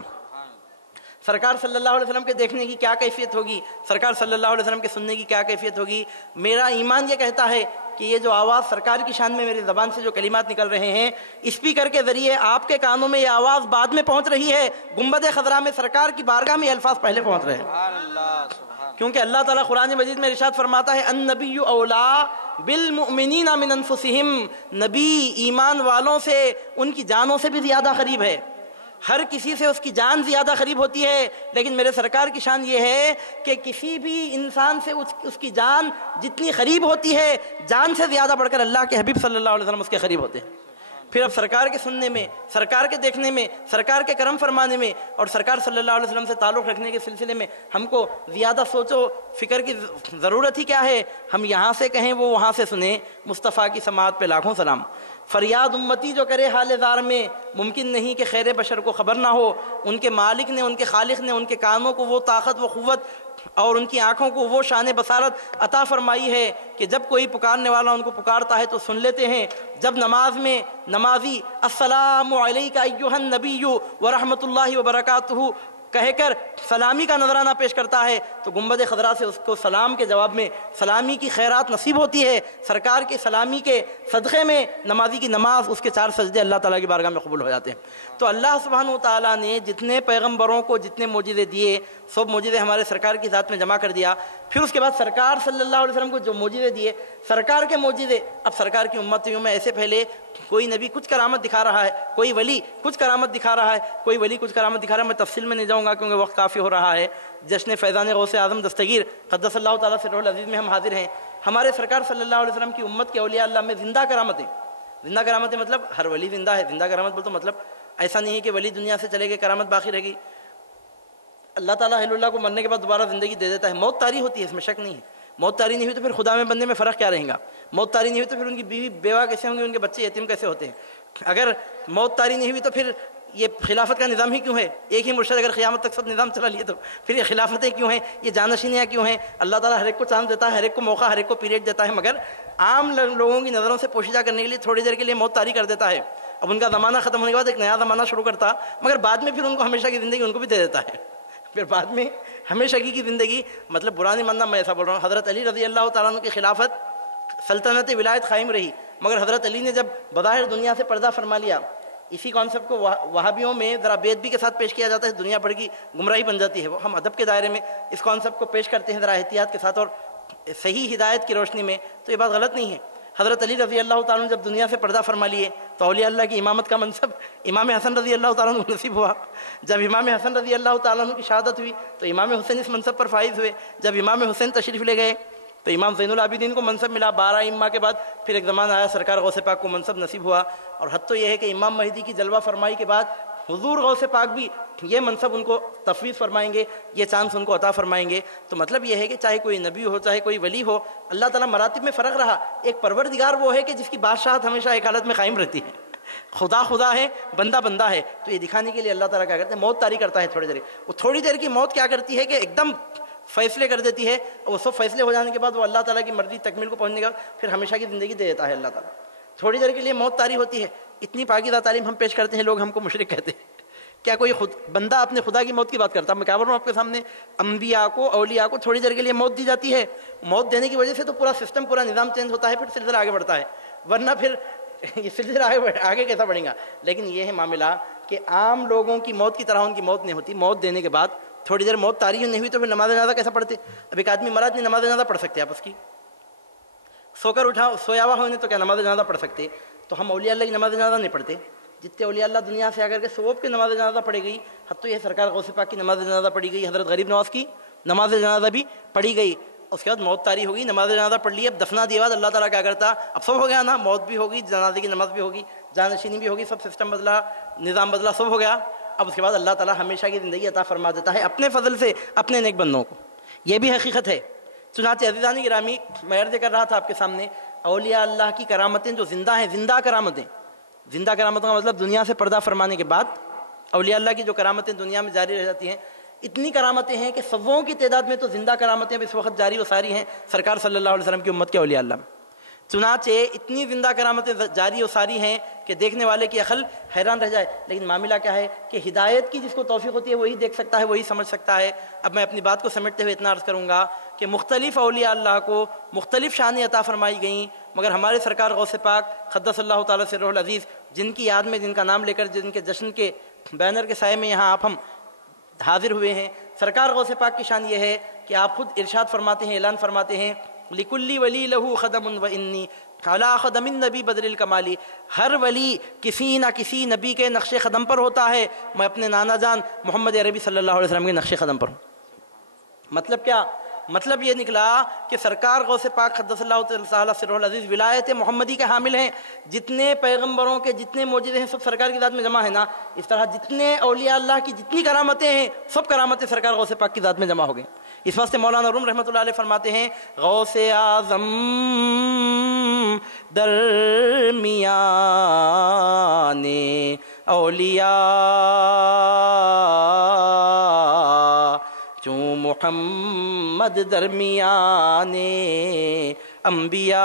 سرکار صلی اللہ علیہ وسلم کے دیکھنے کی کیا کیفیت ہوگی؟ سرکار صلی اللہ علیہ وسلم کے سننے کی کیا کیفیت ہوگی؟ میرا ایمان یہ کہتا ہے کہ یہ جو آواز سرکار کی شان میں میری زبان سے جو کلمات نکل رہے ہیں، اسپیکر کے ذریعے آپ کے کانوں میں یہ آواز بعد میں پہنچ رہی ہے، گنبد خضرا میں سرکار کی بارگاہ میں یہ الفاظ پہلے پہنچ رہے ہیں، کیونکہ اللہ تعالیٰ قرآن مجید میں ارشاد فرماتا ہے النبی اولا بالمؤمنین من انفسہم، نبی ایمان والوں سے ان کی جانوں سے بھی زیادہ قریب ہے۔ ہر کسی سے اس کی جان زیادہ قریب ہوتی ہے، لیکن میرے سرکار کی شان یہ ہے کہ کسی بھی انسان سے اس کی جان جتنی قریب ہوتی ہے، جان سے زیادہ بڑھ کر اللہ کے حبیب صلی اللہ علیہ وسلم اس کے قریب ہوتے ہیں۔ پھر اب سرکار کے سننے میں، سرکار کے دیکھنے میں، سرکار کے کرم فرمانے میں اور سرکار صلی اللہ علیہ وسلم سے تعلق رکھنے کے سلسلے میں ہم کو زیادہ سوچ و فکر کی ضرورت ہی کیا ہے؟ ہم یہاں سے کہیں وہ وہاں سے سنیں۔ مصطفیٰ کی سماعت پہ لاکھوں سلام۔ فریاد امتی جو کرے حال زار میں، ممکن نہیں کہ خیر بشر کو خبر نہ ہو۔ ان کے مالک نے، ان کے خالق نے ان کے کانوں کو وہ طاقت، وہ قوت اور ان کی آنکھوں کو وہ شان بصارت عطا فرمائی ہے کہ جب کوئی پکارنے والا ان کو پکارتا ہے تو سن لیتے ہیں۔ جب نماز میں نمازی السلام علیک ایھا النبی ورحمۃ اللہ وبرکاتہ کہہ کر سلامی کا نذرانہ پیش کرتا ہے تو گنبد خضرا سے اس کو سلام کے جواب میں سلامی کی خیرات نصیب ہوتی ہے۔ سرکار کے سلامی کے صدقے میں نمازی کی نماز، اس کے 4 سجدے اللہ تعالیٰ کی بارگاہ میں قبول ہو جاتے ہیں۔ تو اللہ سبحانہ و تعالیٰ نے جتنے پیغمبروں کو جتنے معجزے دیے، سب معجزے ہمارے سرکار کی ذات میں جمع کر دیا۔ پھر اس کے بعد سرکار صلی اللہ علیہ وسلم کو جو معجزے دیے، سرکار کے معجزے، اب سرکار کی امتیوں میں ایسے پہلے کوئی نبی کچھ کرامت دکھا رہا ہے، کوئی ولی کچھ کرامت دکھا رہا ہے، کوئی ولی کچھ کرامت دکھا رہا ہے۔ میں تفصیل میں نہیں جاؤں گا کیونکہ وقت کافی ہو رہا ہے۔ جشن فیضان غوث اعظم دستگیر قدس اللہ تعالیٰ سرہ العزیز میں ہم حاضر ہیں۔ ہمارے سرکار صلی اللہ علیہ وسلم کی امت کے اولیاء اللہ میں زندہ کرامتیں، زندہ کرامتیں مطلب ہر ولی زندہ ہے۔ زندہ کرامت بول تو مطلب ایسا نہیں ہے کہ ولی دنیا سے چلے گئے کرامت باقی رہ گئی۔ اللہ تعالیٰ اہل اللہ کو مرنے کے بعد دوبارہ زندگی دے دیتا ہے۔ موت طاری ہوتی ہے، اس میں شک نہیں ہے۔ موت طاری نہیں ہوئی تو پھر خدا میں بندے میں فرق کیا رہے گا؟ موت طاری نہیں ہوئی تو پھر ان کی بیوی بیوہ کیسے ہوں گے، ان کے بچے یتیم کیسے ہوتے ہیں؟ اگر موت طاری نہیں ہوئی تو پھر یہ خلافت کا نظام ہی کیوں ہے؟ ایک ہی مرشد اگر قیامت تک سب نظام چلا لیے تو پھر یہ خلافتیں کیوں ہیں؟ یہ جانشینیاں کیوں ہیں؟ اللہ تعالیٰ ہر ایک کو چانس دیتا ہے، ہر ایک کو موقع، ہر ایک کو پیریڈ دیتا ہے، مگر عام لوگوں کی نظروں سے پوشیدہ کرنے کے لیے تھوڑی دیر کے لیے موت طاری کر دیتا ہے۔ اب ان کا زمانہ ختم ہونے کے بعد ایک نیا زمانہ شروع کرتا، مگر بعد میں پھر ان کو ہمیشہ کی زندگی ان کو بھی دے دیتا ہے۔ پھر بعد میں ہمیشہ کی زندگی، مطلب برا نہیں ماننا، میں ایسا بول رہا ہوں۔ حضرت علی رضی اللہ تعالیٰ عنہ کی خلافت، سلطنت ولایت قائم رہی، مگر حضرت علی نے جب بظاہر دنیا سے پردہ فرما لیا، اسی کانسیپٹ کو وہابیوں میں ذرا بے ادبی کے ساتھ پیش کیا جاتا ہے، دنیا بھر کی گمراہی بن جاتی ہے۔ وہ ہم ادب کے دائرے میں اس کانسیپٹ کو پیش کرتے ہیں ذرا احتیاط کے ساتھ اور صحیح ہدایت کی روشنی میں، تو یہ بات غلط نہیں ہے۔ حضرت علی رضی اللہ تعالیٰ عنہ جب دنیا سے پردہ فرما لیے تو اولیاء اللہ کی امامت کا منصب امام حسن رضی اللہ تعالیٰ عنہ کو نصیب ہوا۔ جب امام حسن رضی اللہ تعالیٰ عنہ کی شہادت ہوئی تو امام حسین اس منصب پر فائز ہوئے۔ جب امام حسین تشریف لے گئے تو امام زین العابدین کو منصب ملا۔ 12 ائمہ کے بعد پھر ایک زمانہ آیا سرکار غوث پاک کو منصب نصیب ہوا، اور حد تو یہ ہے کہ امام مہدی کی جلوہ فرمائی کے بعد حضور غوث پاک بھی یہ منصب ان کو تفویض فرمائیں گے، یہ چانس ان کو عطا فرمائیں گے۔ تو مطلب یہ ہے کہ چاہے کوئی نبی ہو، چاہے کوئی ولی ہو، اللہ تعالیٰ مراتب میں فرق رہا۔ ایک پروردگار وہ ہے کہ جس کی بادشاہت ہمیشہ ایک حالت میں قائم رہتی ہے۔ خدا خدا ہے، بندہ بندہ ہے۔ تو یہ دکھانے کے لیے اللہ تعالیٰ کیا کرتے ہیں؟ موت طاری کرتا ہے تھوڑی دیر۔ وہ تھوڑی دیر کی موت کیا کرتی ہے کہ ایک دم فیصلے کر دیتی ہے، اور وہ سب فیصلے ہو جانے کے بعد وہ اللہ تعالیٰ کی مرضی تکمیل کو پہنچنے کے بعد پھر ہمیشہ کی زندگی دے دیتا ہے اللہ تعالیٰ۔ تھوڑی دیر کے لیے موت طاری ہوتی ہے۔ اتنی پاکیزہ تعلیم ہم پیش کرتے ہیں، لوگ ہم کو مشرک کہتے ہیں۔ کیا کوئی بندہ اپنے خدا کی موت کی بات کرتا ہے؟ میں کیا بول رہا ہوں آپ کے سامنے، انبیاء کو، اولیاء کو تھوڑی دیر کے لیے موت دی جاتی ہے۔ موت دینے کی وجہ سے تو پورا سسٹم، پورا نظام چینج ہوتا ہے، پھر سلسلہ آگے بڑھتا ہے، ورنہ پھر یہ سلسلہ آگے کیسا بڑھے گا؟ لیکن یہ ہے معاملہ کہ عام لوگوں کی موت کی طرح ان کی موت نہیں ہوتی۔ موت دینے کے بعد تھوڑی دیر موت طاری نہیں ہوئی تو پھر نماز جنازہ کیسا پڑھتے؟ اب ایک آدمی مرا نہیں نماز جنازہ پڑھ سکتے آپ اس کی؟ سو کر اٹھا، سویا ہوا ہونے تو کیا نماز جنازہ پڑھ سکتے؟ تو ہم اولیاء اللہ کی نماز جنازہ نہیں پڑھتے۔ جتنے اولیاء اللہ دنیا سے آ کر کے سوب کی نماز جنازہ پڑھی گئی، حتیٰ یہ سرکار غوث پاک کی نماز جنازہ پڑھی گئی، حضرت غریب نواز کی نماز جنازہ بھی پڑھی گئی۔ اس کے بعد موت طاری ہوگی، نماز جنازہ پڑھ لی، اب دفنا دیے بعد اللہ تعالیٰ کیا کرتا؟ اب سب ہو گیا نا، موت بھی ہوگی، جنازے کی نماز بھی ہوگی، جانشینی بھی ہوگی، سب سسٹم بدلا، نظام بدلا، سب ہو گیا۔ اب اس کے بعد اللہ تعالیٰ ہمیشہ کی زندگی عطا فرما دیتا ہے اپنے فضل سے اپنے نیک بندوں کو، یہ بھی حقیقت ہے۔ چنانچہ عزیزان گرامی، میں عرض کر رہا تھا آپ کے سامنے، اولیاء اللہ کی کرامتیں جو زندہ ہیں، زندہ کرامتیں، زندہ کرامتوں کا مطلب دنیا سے پردہ فرمانے کے بعد اولیاء اللہ کی جو کرامتیں دنیا میں جاری رہ جاتی ہیں، اتنی کرامتیں ہیں کہ سووں کی تعداد میں تو زندہ کرامتیں اس وقت جاری و ساری ہیں سرکار صلی اللہ علیہ وسلم کی امت کے اولیاء اللہ میں۔ چنانچہ اتنی زندہ کرامتیں جاری و ساری ہیں کہ دیکھنے والے کی عقل حیران رہ جائے، لیکن معاملہ کیا ہے کہ ہدایت کی جس کو توفیق ہوتی ہے وہی دیکھ سکتا ہے، وہی سمجھ سکتا ہے۔ اب میں اپنی بات کو سمیٹتے ہوئے اتنا عرض کروں گا کہ مختلف اولیاء اللہ کو مختلف شانیں عطا فرمائی گئیں، مگر ہمارے سرکار غوث پاک قدس اللہ تعالیٰ سرہ العزیز، جن کی یاد میں، جن کا نام لے کر، جن کے جشن کے بینر کے سائے میں یہاں آپ ہم حاضر ہوئے ہیں، سرکار غوث پاک کی شان یہ ہے کہ آپ خود ارشاد فرماتے ہیں، اعلان فرماتے ہیں، لِكُلِّ وَلِي لَهُ خَدَمٌ وَإِنِّي عَلَىٰ خَدَمِ النَّبِي بَدْرِ الْكَمَالِ۔ ہر ولی کسی نہ کسی نبی کے نقش قدم پر ہوتا ہے، میں اپنے نانا جان محمد عربی صلی اللہ علیہ وسلم کے نقش قدم پر ہوں۔ مطلب کیا؟ مطلب یہ نکلا کہ سرکار غوث پاک قدس اللہ تعالیٰ سرہ العزیز ولایت محمدی کے حامل ہیں۔ جتنے پیغمبروں کے جتنے معجزے ہیں سب سرکار کی ذات میں جمع ہے نا، اس طرح جتنے اولیاء اللہ کی جتنی کرامتیں ہیں سب کرامتیں سرکار غوث پاک کی ذات میں جمع ہو گئیں۔ اس واسطے مولانا روم رحمۃ اللہ علیہ فرماتے ہیں، غوث اعظم درمیان اولیاء چوں محمد درمیان انبیاء۔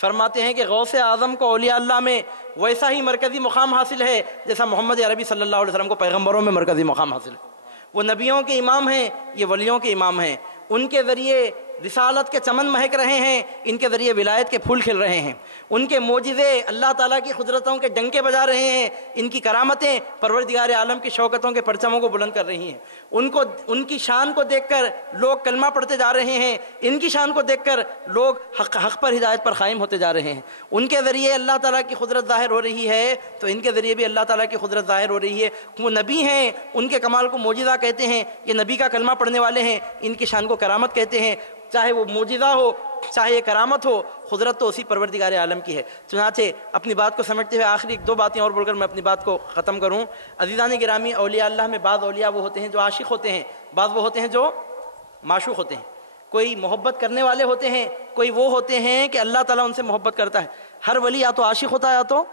فرماتے ہیں کہ غوث اعظم کو اولیاء اللہ میں ویسا ہی مرکزی مقام حاصل ہے جیسا محمد عربی صلی اللہ علیہ وسلم کو پیغمبروں میں مرکزی مقام حاصل ہے۔ وہ نبیوں کے امام ہیں، یہ ولیوں کے امام ہیں، ان کے ذریعے رسالت کے چمن مہک رہے ہیں، ان کے ذریعے ولایت کے پھول کھل رہے ہیں، ان کے معجزے اللہ تعالیٰ کی قدرتوں کے ڈنکے بجا رہے ہیں، ان کی کرامتیں پروردگار عالم کی شوکتوں کے پرچموں کو بلند کر رہی ہیں۔ ان کی شان کو دیکھ کر لوگ کلمہ پڑھتے جا رہے ہیں، ان کی شان کو دیکھ کر لوگ حق پر ہدایت پر قائم ہوتے جا رہے ہیں۔ ان کے ذریعے اللہ تعالیٰ کی قدرت ظاہر ہو رہی ہے تو ان کے ذریعے بھی اللہ تعالیٰ کی قدرت ظاہر ہو رہی ہے۔ وہ نبی ہیں، ان کے کمال کو معجزہ کہتے ہیں، یہ نبی کا کلمہ پڑھنے والے ہیں، ان کی شان کو کرامت کہتے ہیں۔ چاہے وہ معجزہ ہو، چاہے یہ کرامت ہو، قدرت تو اسی پروردگار عالم کی ہے۔ چنانچہ اپنی بات کو سمجھتے ہوئے آخری ایک دو باتیں اور بول کر میں اپنی بات کو ختم کروں۔ عزیزان گرامی، اولیاء اللہ میں بعض اولیاء وہ ہوتے ہیں جو عاشق ہوتے ہیں، بعض وہ ہوتے ہیں جو معشوق ہوتے ہیں۔ کوئی محبت کرنے والے ہوتے ہیں، کوئی وہ ہوتے ہیں کہ اللہ تعالیٰ ان سے محبت کرتا ہے۔ ہر ولی یا تو عاشق ہوتا ہے یا تو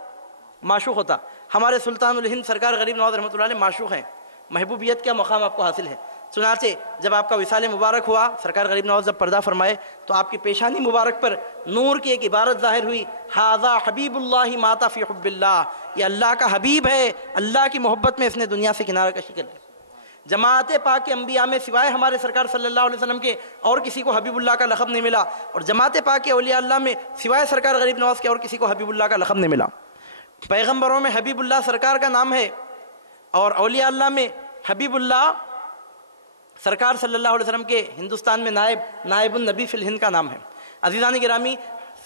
معشوق ہوتا۔ ہمارے سلطان الہند سرکار غریب نواز رحمۃ اللہ علیہ معشوق ہیں، محبوبیت کا مقام آپ کو حاصل ہے۔ چنانچہ جب آپ کا وصال مبارک ہوا، سرکار غریب نواز جب پردہ فرمائے تو آپ کی پیشانی مبارک پر نور کی ایک عبارت ظاہر ہوئی، ھذا حبیب اللہ مات فی حب اللہ، یہ اللہ کا حبیب ہے، اللہ کی محبت میں اس نے دنیا سے کنارہ کشی کر لی۔ جماعت پاک انبیاء میں سوائے ہمارے سرکار صلی اللہ علیہ وسلم کے اور کسی کو حبیب اللہ کا لقب نہیں ملا، اور جماعت پاک کے اولیاء اللہ میں سوائے سرکار غریب نواز کے اور کسی کو حبیب اللہ کا لقب نہیں ملا۔ پیغمبروں میں حبیب اللہ سرکار کا نام ہے، اور اولیاء اللہ میں حبیب اللہ سرکار صلی اللہ علیہ وسلم کے ہندوستان میں نائب النبی فی الہند کا نام ہے۔ عزیزان گرامی،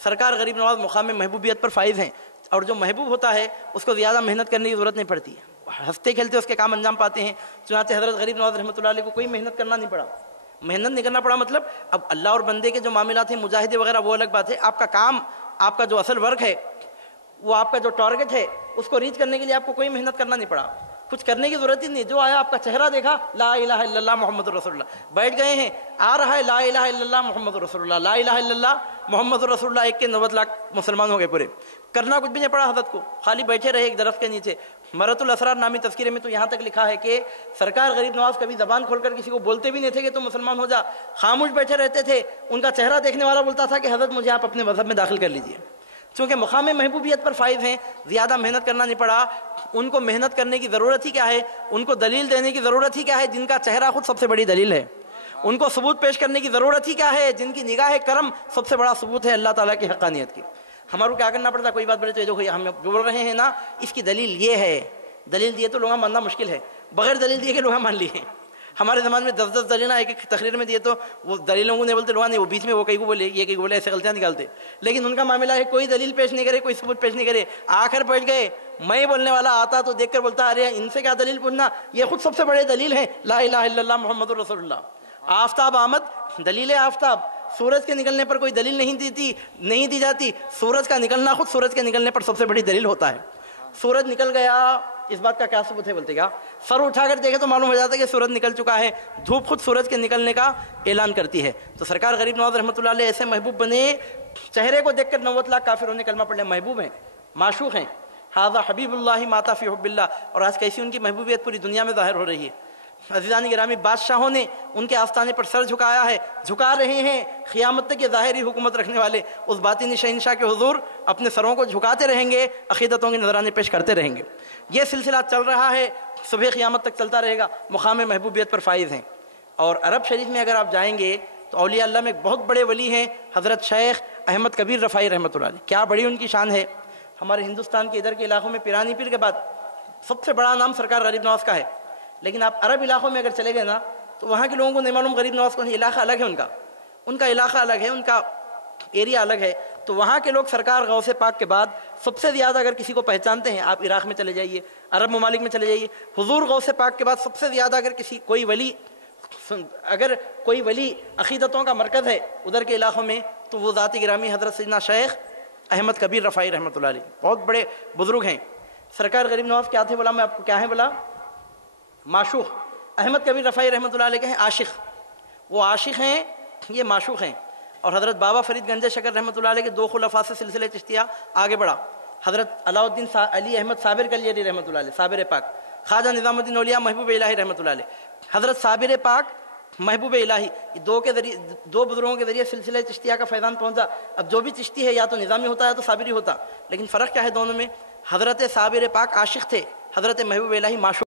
سرکار غریب نواز مقام محبوبیت پر فائز ہیں، اور جو محبوب ہوتا ہے اس کو زیادہ محنت کرنے کی ضرورت نہیں پڑتی ہے، ہنستے کھیلتے اس کے کام انجام پاتے ہیں۔ چنانچہ حضرت غریب نواز رحمۃ اللہ علیہ کو کوئی محنت کرنا نہیں پڑا۔ محنت نہیں کرنا پڑا مطلب اب اللہ اور بندے کے جو معاملات ہیں، مجاہدے وغیرہ، وہ الگ بات ہے۔ آپ کا کام، آپ کا جو اصل ورک ہے، وہ آپ کا جو ٹارگٹ ہے، اس کو ریچ کرنے کے لیے آپ کو کوئی محنت کرنا نہیں پڑا، کچھ کرنے کی ضرورت ہی نہیں۔ جو آیا آپ کا چہرہ دیکھا، لا الہ الا اللہ محمد رسول اللہ، بیٹھ گئے ہیں، آ رہا ہے لا الہ الا اللہ محمد رسول اللہ، لا الہ الا اللہ محمد رسول اللہ، 1 کے 90 لاکھ مسلمان ہو گئے پورے۔ کرنا کچھ بھی نہیں پڑا حضرت کو، خالی بیٹھے رہے ایک درخت کے نیچے۔ مرۃ الاسرار نامی تذکرے میں تو یہاں تک لکھا ہے کہ سرکار غریب نواز کبھی زبان کھول کر کسی کو بولتے بھی نہیں تھے کہ تم مسلمان ہو جا، خاموش بیٹھے رہتے تھے۔ ان کا چہرہ دیکھنے والا بولتا تھا کہ حضرت مجھے آپ اپنے مذہب میں داخل کر لیجئے۔ چونکہ مقام محبوبیت پر فائز ہیں، زیادہ محنت کرنا نہیں پڑا۔ ان کو محنت کرنے کی ضرورت ہی کیا ہے، ان کو دلیل دینے کی ضرورت ہی کیا ہے، جن کا چہرہ خود سب سے بڑی دلیل ہے۔ ان کو ثبوت پیش کرنے کی ضرورت ہی کیا ہے، جن کی نگاہ کرم سب سے بڑا ثبوت ہے اللہ تعالیٰ کی حقانیت کی۔ ہمارے کیا کرنا پڑتا ہے، کوئی بات بولے تو یہ دیکھو ہم جو بول رہے ہیں نا، اس کی دلیل یہ ہے، دلیل دیے تو لوگوں ماننا مشکل ہے، بغیر دلیل دیے کہ لوگوں مان لیے۔ ہمارے زمانے میں 10 دلیلیں ایک ایک تقریر میں دیے تو وہ دلیلوں کو نہیں بولتے لوگ نہیں، وہ بیچ میں وہ کئی کو بولے یہ کئی کو بولے، ایسے غلطیاں نکالتے. لیکن ان کا معاملہ ہے کوئی دلیل پیش نہیں کرے، کوئی ثبوت پیش نہیں کرے، آخر بیٹھ گئے. میں بولنے والا آتا تو دیکھ کر بولتا ارے ان سے کیا دلیل پوچھنا، یہ خود سب سے بڑے دلیل ہیں لا الہ الا اللہ محمد رسول اللہ. آفتاب آمد دلیل آفتاب، سورج کے نکلنے پر کوئی دلیل نہیں دی جاتی. سورج کا نکلنا خود سورج کے نکلنے پر سب سے بڑی دلیل ہوتا ہے. سورج نکل گیا، اس بات کا کیا ثبوت ہے بولتے کیا؟ سر اٹھا کر دیکھے تو معلوم ہو جاتا ہے کہ سورج نکل چکا ہے. دھوپ خود سورج کے نکلنے کا اعلان کرتی ہے. تو سرکار غریب نواز رحمۃ اللہ علیہ ایسے محبوب بنے، چہرے کو دیکھ کر 90 لاکھ کافروں نے کلمہ پڑھ لیا. محبوب ہیں، معشوق ہیں. ھذا حبیب اللہ ماتا فی حب اللہ. اور آج کیسی ان کی محبوبیت پوری دنیا میں ظاہر ہو رہی ہے. عزیزان گرامی، بادشاہوں نے ان کے آستانے پر سر جھکایا ہے، جھکا رہے ہیں. قیامت تک یہ ظاہری حکومت رکھنے والے اس باطنی شہنشاہ کے حضور اپنے سروں کو جھکاتے رہیں گے، عقیدتوں کے نذرانے پیش کرتے رہیں گے. یہ سلسلہ چل رہا ہے، صبح قیامت تک چلتا رہے گا. مقام محبوبیت پر فائز ہیں. اور عرب شریف میں اگر آپ جائیں گے تو اولیاء اللہ میں ایک بہت بڑے ولی ہیں حضرت شیخ احمد کبیر رفاعی رحمۃ اللہ علیہ. کیا بڑی ان کی شان ہے. ہمارے ہندوستان کے ادھر کے علاقوں میں پیرانی پیر کے بعد سب سے بڑا نام سرکار غریب نواز کا ہے. لیکن آپ عرب علاقوں میں اگر چلے گئے نا تو وہاں کے لوگوں کو نہیں معلوم غریب نواز کون ہے. علاقہ الگ ہے ان کا علاقہ الگ ہے، ان کا ایریا الگ ہے. تو وہاں کے لوگ سرکار غوث پاک کے بعد سب سے زیادہ اگر کسی کو پہچانتے ہیں، آپ عراق میں چلے جائیے، عرب ممالک میں چلے جائیے، حضور غوث پاک کے بعد سب سے زیادہ اگر کوئی ولی عقیدتوں کا مرکز ہے ادھر کے علاقوں میں تو وہ ذات گرامی حضرت سیدنا شیخ احمد کبیر رفاعی رحمۃ اللہ علیہ. بہت بڑے بزرگ ہیں. سرکار غریب نواز کیا تھے بولا میں آپ کو، کیا ہے بولا؟ معشوق. احمد کبیر رفاعی رحمۃ اللہ علیہ کے ہیں عاشق. وہ عاشق ہیں، یہ معشوق ہیں. اور حضرت بابا فرید گنج شکر رحمۃ اللہ علیہ کے 2 خلفاء سے سلسلے چشتیہ آگے بڑھا. حضرت علاؤالدین علی احمد صابر کلیری رحمۃ اللہ علیہ، صابر پاک. خواجہ نظام الدین اولیاء محبوب الہی رحمۃ اللہ علیہ. حضرت صابر پاک محبوب الہی، یہ 2 بزرگوں کے ذریعے سلسلہ چشتیہ کا فیضان پہنچا. اب جو بھی چشتی ہے یا تو نظامی ہوتا ہے تو صابری ہوتا، لیکن فرق کیا ہے دونوں میں؟ حضرت صابر پاک عاشق تھے، حضرت محبوب الہی معشوق.